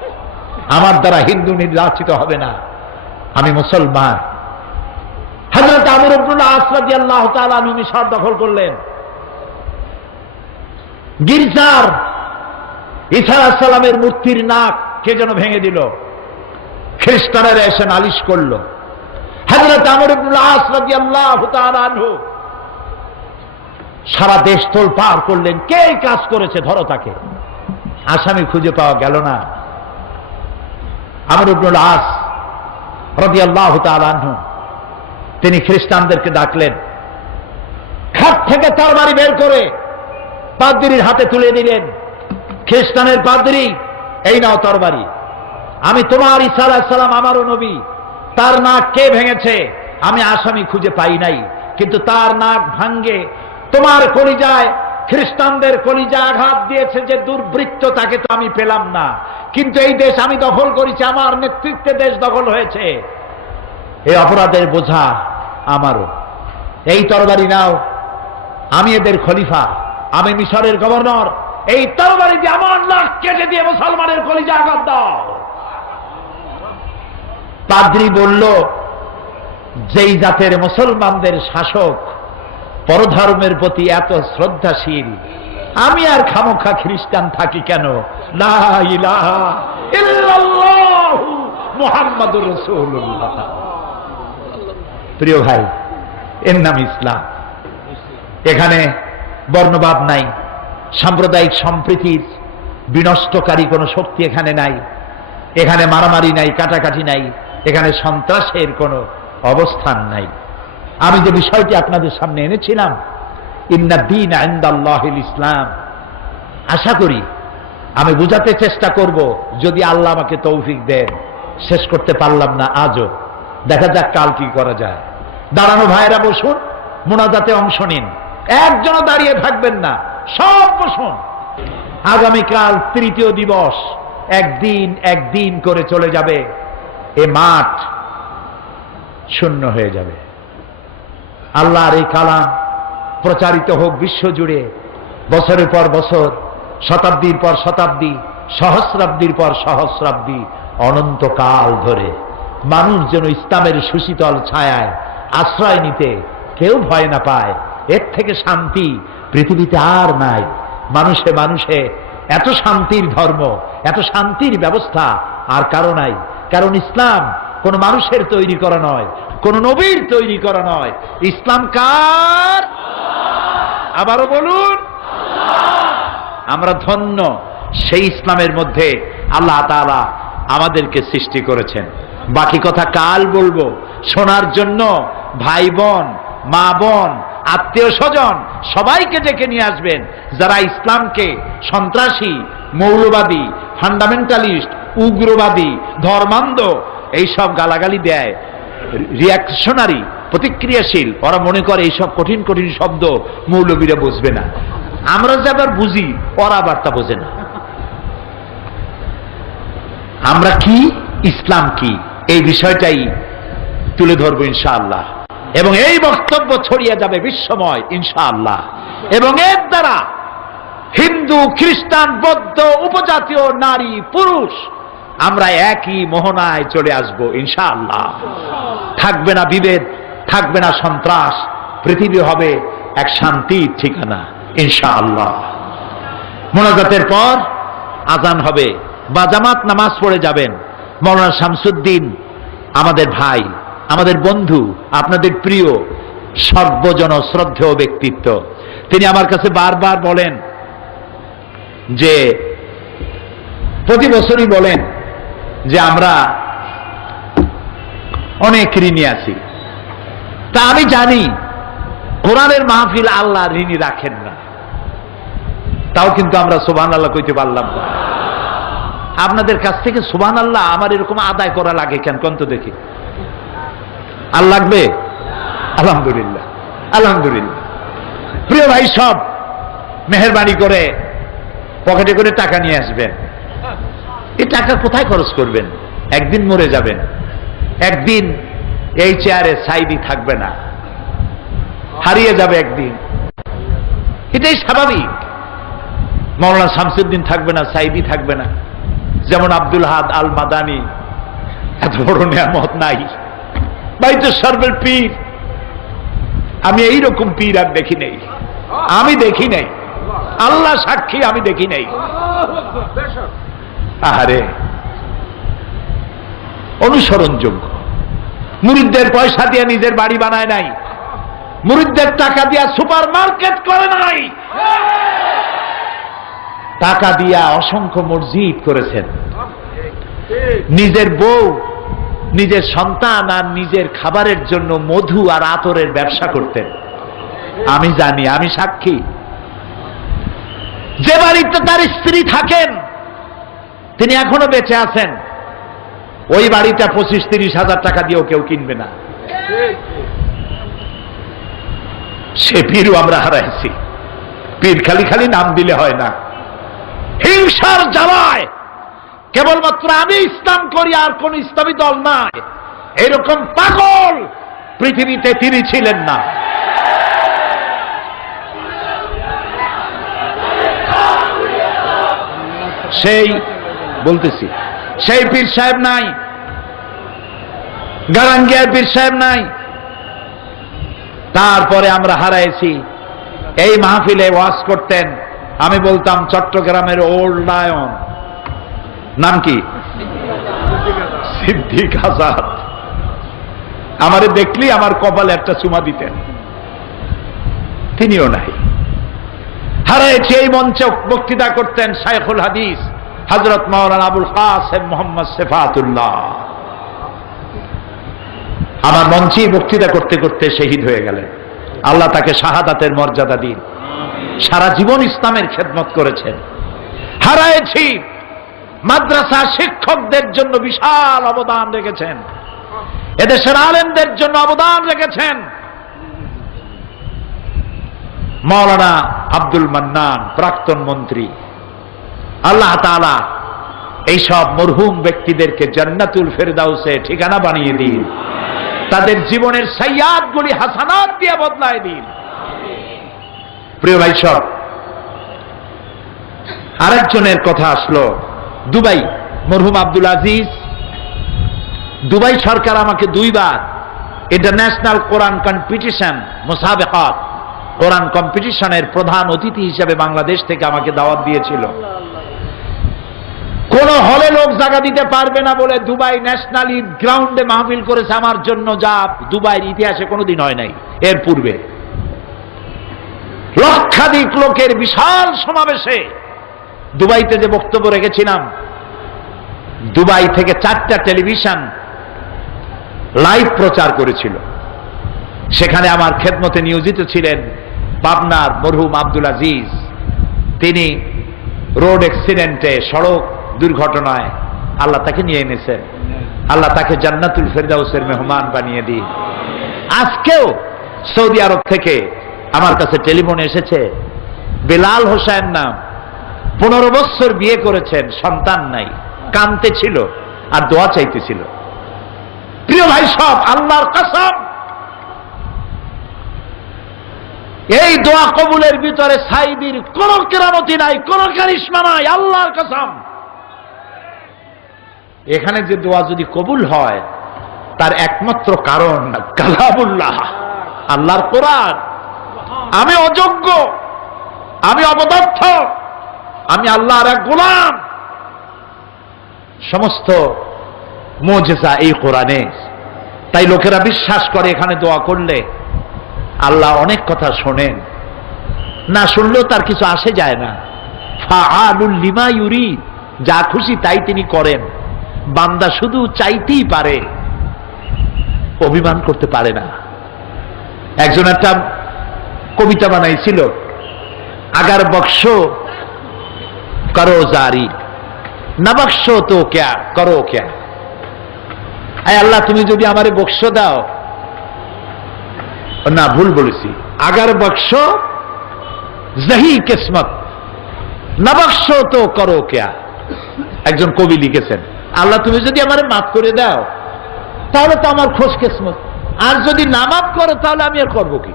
আমার দ্বারা হিন্দু নির্যাতিত হবে না, আমি মুসলমান। হযরত আমর ইবনুল আস রাদিয়াল্লাহু তাআলা আনহু মিশর দখল করলেন। গির্জার ঈসা আলাইহিস সালামের মূর্তির নাক কে যেন ভেঙে দিল, খ্রিস্টানেরা এসে নালিশ করলো। হযরত আমর ইবনুল আস রাদিয়াল্লাহু তাআলা আনহু সারা দেশ তোলপাড় করলেন, কে এই কাজ করেছে, ধরো তাকে। আসামি খুঁজে পাওয়া গেল না। আমর ইবনুল আস রাদিয়াল্লাহু তাআলা আনহু তিনি খ্রিস্টানদেরকে ডাকলেন, খাট থেকে তরবারি বের করে পাদ্রীর হাতে তুলে দিলেন। খ্রিস্টানের পাদ্রী, এই নাও তরবারি, আমি তোমার ঈসা আলাইহিস সালাম আমারও নবী, তার নাক কে ভেঙেছে আমি আসামি খুঁজে পাই নাই, কিন্তু তার নাক ভাঙ্গে তোমার কলিজায়, খ্রিস্টানদের কলিজায় আঘাত দিয়েছে যে দুর্বৃত্ত, তাকে তো আমি পেলাম না, কিন্তু এই দেশ আমি দখল করেছি, আমার নেতৃত্বে দেশ দখল হয়েছে, এই অপরাধের বোঝা আমারও। এই তরবারি নাও, আমি এদের খলিফা, আমি মিশরের গভর্নর, এই তরবারি দিয়ে আমার নাক কেটে দিয়ে মুসলমানের কলিজা আঘাত দাও। পাদ্রী বলল, যেই জাতের মুসলমানদের শাসক পরধর্মের প্রতি এত শ্রদ্ধাশীল, আমি আর খামোখা খ্রিস্টান থাকি কেন? লা ইলাহা ইল্লাল্লাহু মুহাম্মাদুর রাসূলুল্লাহ। প্রিয় ভাই, এর নাম ইসলাম। এখানে বর্ণবাদ নাই, সাম্প্রদায়িক সম্প্রীতির বিনষ্টকারী কোনো শক্তি এখানে নাই, এখানে মারামারি নাই, কাটাকাটি নাই, এখানে সন্ত্রাসের কোনো অবস্থান নাই। আমি যে বিষয়টি আপনাদের সামনে এনেছিলাম, ইন্নাদ-দীন ইনদাল্লাহিল ইসলাম, আশা করি আমি বুঝাতে চেষ্টা করব, যদি আল্লাহ আমাকে তৌফিক দেন। শেষ করতে পারলাম না আজও, দেখা যাক কাল কি করা যায়। দাঁড়ানো ভাইরা বসুন, মুনাজাতে অংশ নিন, একজনও দাঁড়িয়ে থাকবেন না, সব বসুন। আগামীকাল তৃতীয় দিবস, একদিন একদিন করে চলে যাবে, এ মাঠ শূন্য হয়ে যাবে। আল্লাহর এই কালাম প্রচারিত হোক বিশ্বজুড়ে, বছরের পর বছর, শতাব্দীর পর শতাব্দী, সহস্রাব্দীর পর সহস্রাব্দী, অনন্তকাল ধরে মানুষ যেন ইসলামের সুশীতল ছায়ায় আশ্রয় নিতে কেউ ভয় না পায়। এর থেকে শান্তি পৃথিবীতে আর নাই। মানুষে মানুষে এত শান্তির ধর্ম, এত শান্তির ব্যবস্থা আর কারো নাই। কারণ ইসলাম কোন মানুষের তৈরি করা নয়, কোন নবীর তৈরি করা নয়। ইসলাম কার? আবারও বলুন। আমরা ধন্য, সেই ইসলামের মধ্যে আল্লাহ তাআলা আমাদেরকে সৃষ্টি করেছেন। বাকি কথা কাল বলবো। শোনার জন্য ভাই বোন, মা বোন, আত্মীয় স্বজন সবাইকে ডেকে নিয়ে আসবেন, যারা ইসলামকে সন্ত্রাসী, মৌলবাদী, ফান্ডামেন্টালিস্ট, উগ্রবাদী, ধর্মান্ধ এইসব গালাগালি দেয়, রিয়াকশনারি, প্রতিক্রিয়াশীল। ওরা মনে করে এইসব কঠিন কঠিন শব্দ মৌলবীরা বুঝবে না। আমরা যে আবার বুঝি, ওরা আবার তা বোঝে না। আমরা কি, ইসলাম কি, এই বিষয়টাই তুলে ধরবো ইনশাআল্লাহ। এবং এই বক্তব্য ছড়িয়ে যাবে বিশ্বময় ইনশাআল্লাহ। এবং এর দ্বারা হিন্দু, খ্রিস্টান, বৌদ্ধ, উপজাতীয়, নারী, পুরুষ আমরা একই মোহনায় চলে আসব ইনশাআল্লাহ। থাকবে না বিভেদ, থাকবে না সন্ত্রাস, পৃথিবী হবে এক শান্তির ঠিকানা ইনশাআল্লাহ। মোনাজাতের পর আজান হবে, বা জামাত নামাজ পড়ে যাবেন। মাওলানা শামসুদ্দিন আমাদের ভাই, আমাদের বন্ধু, আপনাদের প্রিয়, সর্বজন শ্রদ্ধেয় ব্যক্তিত্ব। তিনি আমার কাছে বারবার বলেন যে, প্রতি বছরই বলেন যে আমরা অনেক ঋণী আছি। তা আমি জানি কোরআনের মাহফিল আল্লাহ ঋণী রাখেন না, তাও কিন্তু আমরা সুবহানাল্লাহ কইতে পারলাম না। আপনাদের কাছ থেকে সুবহানাল্লাহ আমার এরকম আদায় করা লাগে কেন, কোন তো দেখি। আর লাগবে? আলহামদুলিল্লাহ, আলহামদুলিল্লাহ। প্রিয় ভাই, সব মেহেরবানি করে পকেটে করে টাকা নিয়ে আসবেন। এই টাকা কোথায় খরচ করবেন? একদিন মরে যাবেন, একদিন এই চেয়ারে সাইদি থাকবে না, হারিয়ে যাবে একদিন, এটাই স্বাভাবিক। মাওলানা শামসুদ্দিন থাকবে না, সাইদি থাকবে না। যেমন আব্দুল হাদ আল মাদানী, এত বড় নিয়ামত নাই, বাইতুল সর্বের পীর। আমি এইরকম পীর আর দেখি নাই, আমি দেখি নাই, আল্লাহ সাক্ষী, আমি দেখি নাই। আহারে, অনুসরণযোগ্য। মুরিদদের পয়সা দিয়ে নিজের বাড়ি বানায় নাই, মুরিদদের টাকা দিয়া সুপার মার্কেট করে নাই, টাকা দিয়া অসংখ্য মসজিদ করেছেন। নিজের বউ, নিজের সন্তান আর নিজের খাবারের জন্য মধু আর আতরের ব্যবসা করতেন। আমি জানি, আমি সাক্ষী। যে বাড়িতে তার স্ত্রী থাকেন, তিনি এখনো বেঁচে আছেন, ওই বাড়িটা 25-30 হাজার টাকা দিয়েও কেউ কিনবে না। সে পীরও আমরা হারাইছি। পীর খালি খালি নাম দিলে হয় না, হিংসার জ্বালায় কেবলমাত্র আমি ইসলাম করি আর কোন ইসলামী দল নাই, এরকম পাগল পৃথিবীতে তিনি ছিলেন না। সেই বলতেছি, সেই পীর সাহেব নাই, গারাঙ্গিয়ার পীর সাহেব নাই, তারপরে আমরা হারাইছি। এই মাহফিলে ওয়াজ করতেন, আমি বলতাম চট্টগ্রামের ওল্ড লায়ন, নাম কি, সিদ্দিক আজাদ। আমারে দেখলি আমার কপালে একটা চুমা দিতেন, তিনিও নাই। হারাইছি এই মঞ্চে বক্তৃতা করতেন শাইখুল হাদিস হযরত মাওলানা আবুল কাসেম মোহাম্মদ সিফাতুল্লাহ। আমার মঞ্চেই বক্তৃতা করতে করতে শহীদ হয়ে গেলেন। আল্লাহ তাকে শাহাদাতের মর্যাদা দিন। সারা জীবন ইসলামের খেদমত করেছেন। হারাইছি মাদ্রাসা শিক্ষকদের জন্য বিশাল অবদান রেখেছেন, এদেশের আলেমদের জন্য অবদান রেখেছেন। মাওলানা আব্দুল মান্নান প্রাক্তন মন্ত্রী, আল্লাহ তাআলা এইসব মরহুম ব্যক্তিদেরকে জান্নাতুল ফেরদাউসে ঠিকানা বানিয়ে দিন, তাদের জীবনের সাইয়াদগুলি হাসানাত দিয়ে বদলায় দিন। প্রিয় ভাই সব, আরেকজনের কথা আসলো, দুবাই মরহুম আব্দুল আজিজ। দুবাই সরকার আমাকে 2 বার ইন্টারন্যাশনাল কোরআন কম্পিটিশন মুসাবাকাত, কোরআন কম্পিটিশনের প্রধান অতিথি হিসেবে বাংলাদেশ থেকে আমাকে দাওয়াত দিয়েছিল। কোন হলে লোক জায়গা দিতে পারবে না বলে দুবাই ন্যাশনাল ঈদ গ্রাউন্ডে মাহফিল করেছে আমার জন্য, যা দুবাইয়ের ইতিহাসে কোনোদিন হয় নাই এর পূর্বে। লক্ষাধিক লোকের বিশাল সমাবেশে দুবাইতে যে বক্তব্য রেখেছিলাম, দুবাই থেকে 4টা টেলিভিশন লাইভ প্রচার করেছিল। সেখানে আমার খেদমতে নিয়োজিত ছিলেন পাবনার মরহুম আব্দুল আজিজ। তিনি রোড অ্যাক্সিডেন্টে, সড়ক দুর্ঘটনায় আল্লাহ তাকে নিয়ে এনেছেন। আল্লাহ তাকে জান্নাতুল ফেরদাউসের মেহমান বানিয়ে দিন। আজকেও সৌদি আরব থেকে আমার কাছে টেলিফোন এসেছে, বেলাল হোসেন নাম, 15 বছর বিয়ে করেছেন, সন্তান নাই, কাঁদতে ছিল আর দোয়া চাইতেছিল। প্রিয় ভাই সব, আল্লাহর কসম, এই দোয়া কবুলের ভিতরে সাইদির কোন কেরামতি নাই, কোন কারিশমা নাই, আল্লাহর কসম। এখানে যে দোয়া যদি কবুল হয় তার একমাত্র কারণ কালামুল্লাহ, আল্লাহর কোরআন। আমি অযোগ্য, আমি অপদার্থ, আমি আল্লাহর এক গোলাম। সমস্ত মুজিজা এই কোরআনে। তাই লোকেরা বিশ্বাস করে এখানে দোয়া করলে আল্লাহ অনেক কথা শোনেন, না শুনলেও তার কিছু আসে যায় না। ফাআলুল লিমা ইউরিদ, যা খুশি তাই তিনি করেন। বান্দা শুধু চাইতেই পারে, অভিমান করতে পারে না। একজন একটা কবিতা বানাইছিল, আগার বক্স করো জারি, না বক্স তো ক্যা করো ক্যা। আয় আল্লাহ, তুমি যদি আমারে বক্স দাও, না ভুল বলেছি, আগার বক্স জহি কিসমত, না বক্স তো করো ক্যা। একজন কবি লিখেছেন, আল্লাহ তুমি যদি আমারে মাফ করে দাও তাহলে তো আমার খোশ কিসমত, আর যদি না মাফ করো তাহলে আমি আর করবো কি।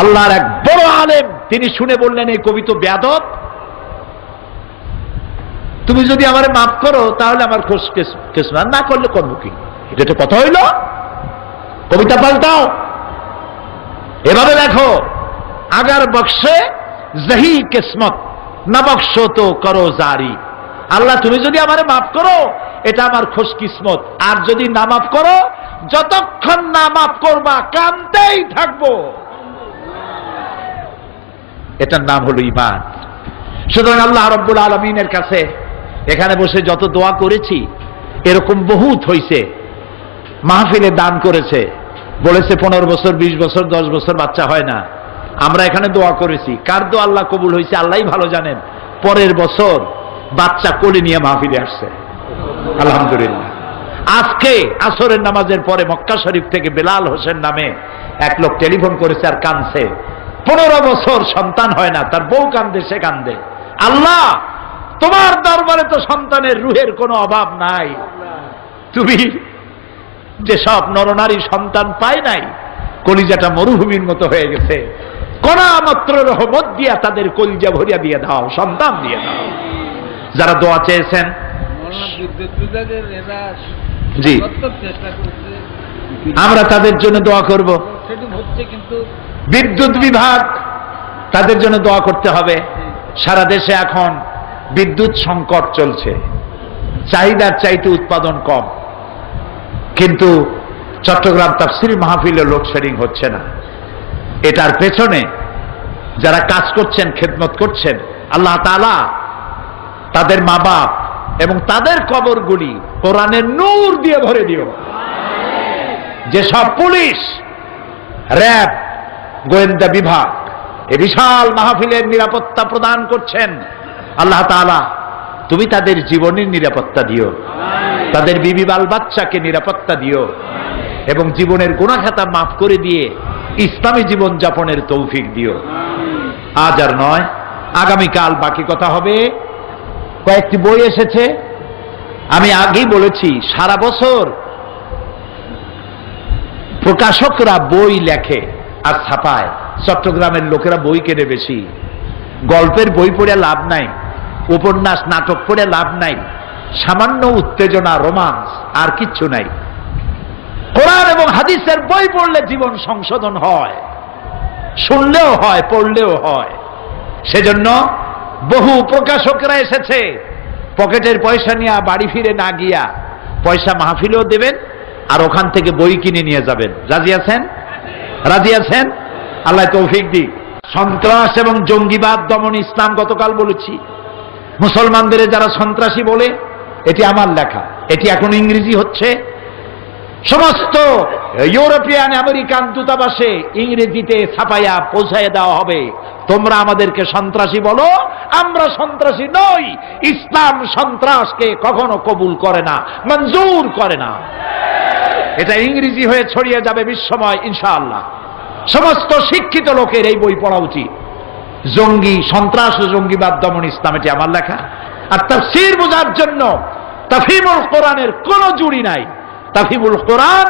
আল্লাহর এক বড় আলেম, তিনি শুনে বললেন এই কবি তো বেয়াদব, তুমি যদি আমারে মাফ করো তাহলে আমার খোশ কিসমত, না করলে করবো কি। এটা তো কথা হইল, কবিতা পাল্টাও। এভাবে দেখো, আগার বক্সে জহি কিসমত, না বক্স তো করো জারি। আল্লাহ তুমি যদি আমারে মাফ করো এটা আমার খোশ কিসমত, আর যদি না মাফ করো, যতক্ষণ না মাফ করবা কাঁদতেই থাকবো। এটার নাম হলো ঈমান। সুতরাং আল্লাহ রাব্বুল আলামিনের কাছে এখানে বসে যত দোয়া করেছি, এরকম বহুত হইছে। মাহফিলে দান করেছে, বলেছে 15 বছর 20 বছর 10 বছর বাচ্চা হয় না। আমরা এখানে দোয়া করেছি, কার দোয়া আল্লাহ কবুল হয়েছে আল্লাহই ভালো জানেন। পরের বছর বাচ্চা কোলে নিয়ে মাহফিলে আসছে, আলহামদুলিল্লাহ। আজকে আসরের নামাজের পরে মক্কা শরীফ থেকে বেলাল হোসেন নামে এক লোক টেলিফোন করেছে আর কাঁদছে। 15 বছর সন্তান হয় না, তার বউ কান্দে, সে কান্দে। আল্লাহ তোমার দরবারে তো সন্তানের রুহের কোনো অভাব নাই। তুমি যেসব নরনারী সন্তান পায় নাই, কলিজাটা মরুভূমির মতো হয়ে গেছে, কোনা মাত্র রহমত দিয়া তাদের কলিজা ভরিয়া দিয়ে দাও, সন্তান দিয়ে দাও। যারা দোয়া চেয়েছেন, জি আমরা তাদের জন্য দোয়া করব। বিদ্যুৎ বিভাগ, তাদের জন্য দোয়া করতে হবে। সারা দেশে এখন বিদ্যুৎ সংকট চলছে, চাহিদার চাইতে উৎপাদন কম, কিন্তু চট্টগ্রাম তাফসীর মাহফিলে লোডশেডিং হচ্ছে না। এটার পেছনে যারা কাজ করছেন, খেদমত করছেন, আল্লাহ তাআলা তাদের মা বাপ এবং তাদের কবরগুলি কোরআনের নূর দিয়ে ভরে দিও। যেসব পুলিশ, র্যাব, গোয়েন্দা বিভাগ এ বিশাল মাহফিলের নিরাপত্তা প্রদান করছেন, আল্লাহ তাআলা তুমি তাদের জীবনের নিরাপত্তা দিও, তাদের বিবি বাল বাচ্চাকে নিরাপত্তা দিও এবং জীবনের গুনাহ খাতা মাফ করে দিয়ে ইসলামী জীবন যাপনের তৌফিক দিও। আজ আর নয়, আগামীকাল বাকি কথা হবে। কয়েকটি বই এসেছে, আমি আগেই বলেছি সারা বছর প্রকাশকরা বই লেখে আর ছাপায়, চট্টগ্রামের লোকেরা বই কেনে বেশি। গল্পের বই পড়ে লাভ নাই, উপন্যাস নাটক পড়ে লাভ নাই, সামান্য উত্তেজনা, রোমান্স, আর কিচ্ছু নাই। কোরআন এবং হাদিসের বই পড়লে জীবন সংশোধন হয়, শুনলেও হয়, পড়লেও হয়। সেজন্য বহু প্রকাশকরা এসেছে, পকেটের পয়সা নিয়ে বাড়ি ফিরে না গিয়া পয়সা মাহফিলেও দেবেন আর ওখান থেকে বই কিনে নিয়ে যাবেন। রাজি আছেন? রাজি আছেন? আল্লাহ তৌফিক দিক। সন্ত্রাস এবং জঙ্গিবাদ দমন ইসলাম, গতকাল বলেছি। মুসলমানদের যারা সন্ত্রাসী বলে, এটি আমার লেখা, এটি এখন ইংরেজি হচ্ছে। সমস্ত ইউরোপিয়ান আমেরিকান দূতাবাসে ইংরেজিতে ছাপাইয়া পৌঁছাইয়া দেওয়া হবে, তোমরা আমাদেরকে সন্ত্রাসী বলো, আমরা সন্ত্রাসী নই। ইসলাম সন্ত্রাসকে কখনো কবুল করে না, মঞ্জুর করে না। এটা ইংরেজি হয়ে ছড়িয়ে যাবে বিশ্বময় ইনশাআল্লাহ। সমস্ত শিক্ষিত লোকের এই বই পড়া উচিত। জঙ্গি, সন্ত্রাস ও জঙ্গিবাদ দমন ইসলাম, এটি আমার লেখা। আর তাফসীর বোঝার জন্য তাফহিমুল কোরআনের কোনো জুড়ি নাই। তাফহিমুল কোরআন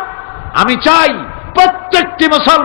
আমি চাই প্রত্যেকটি মুসলমান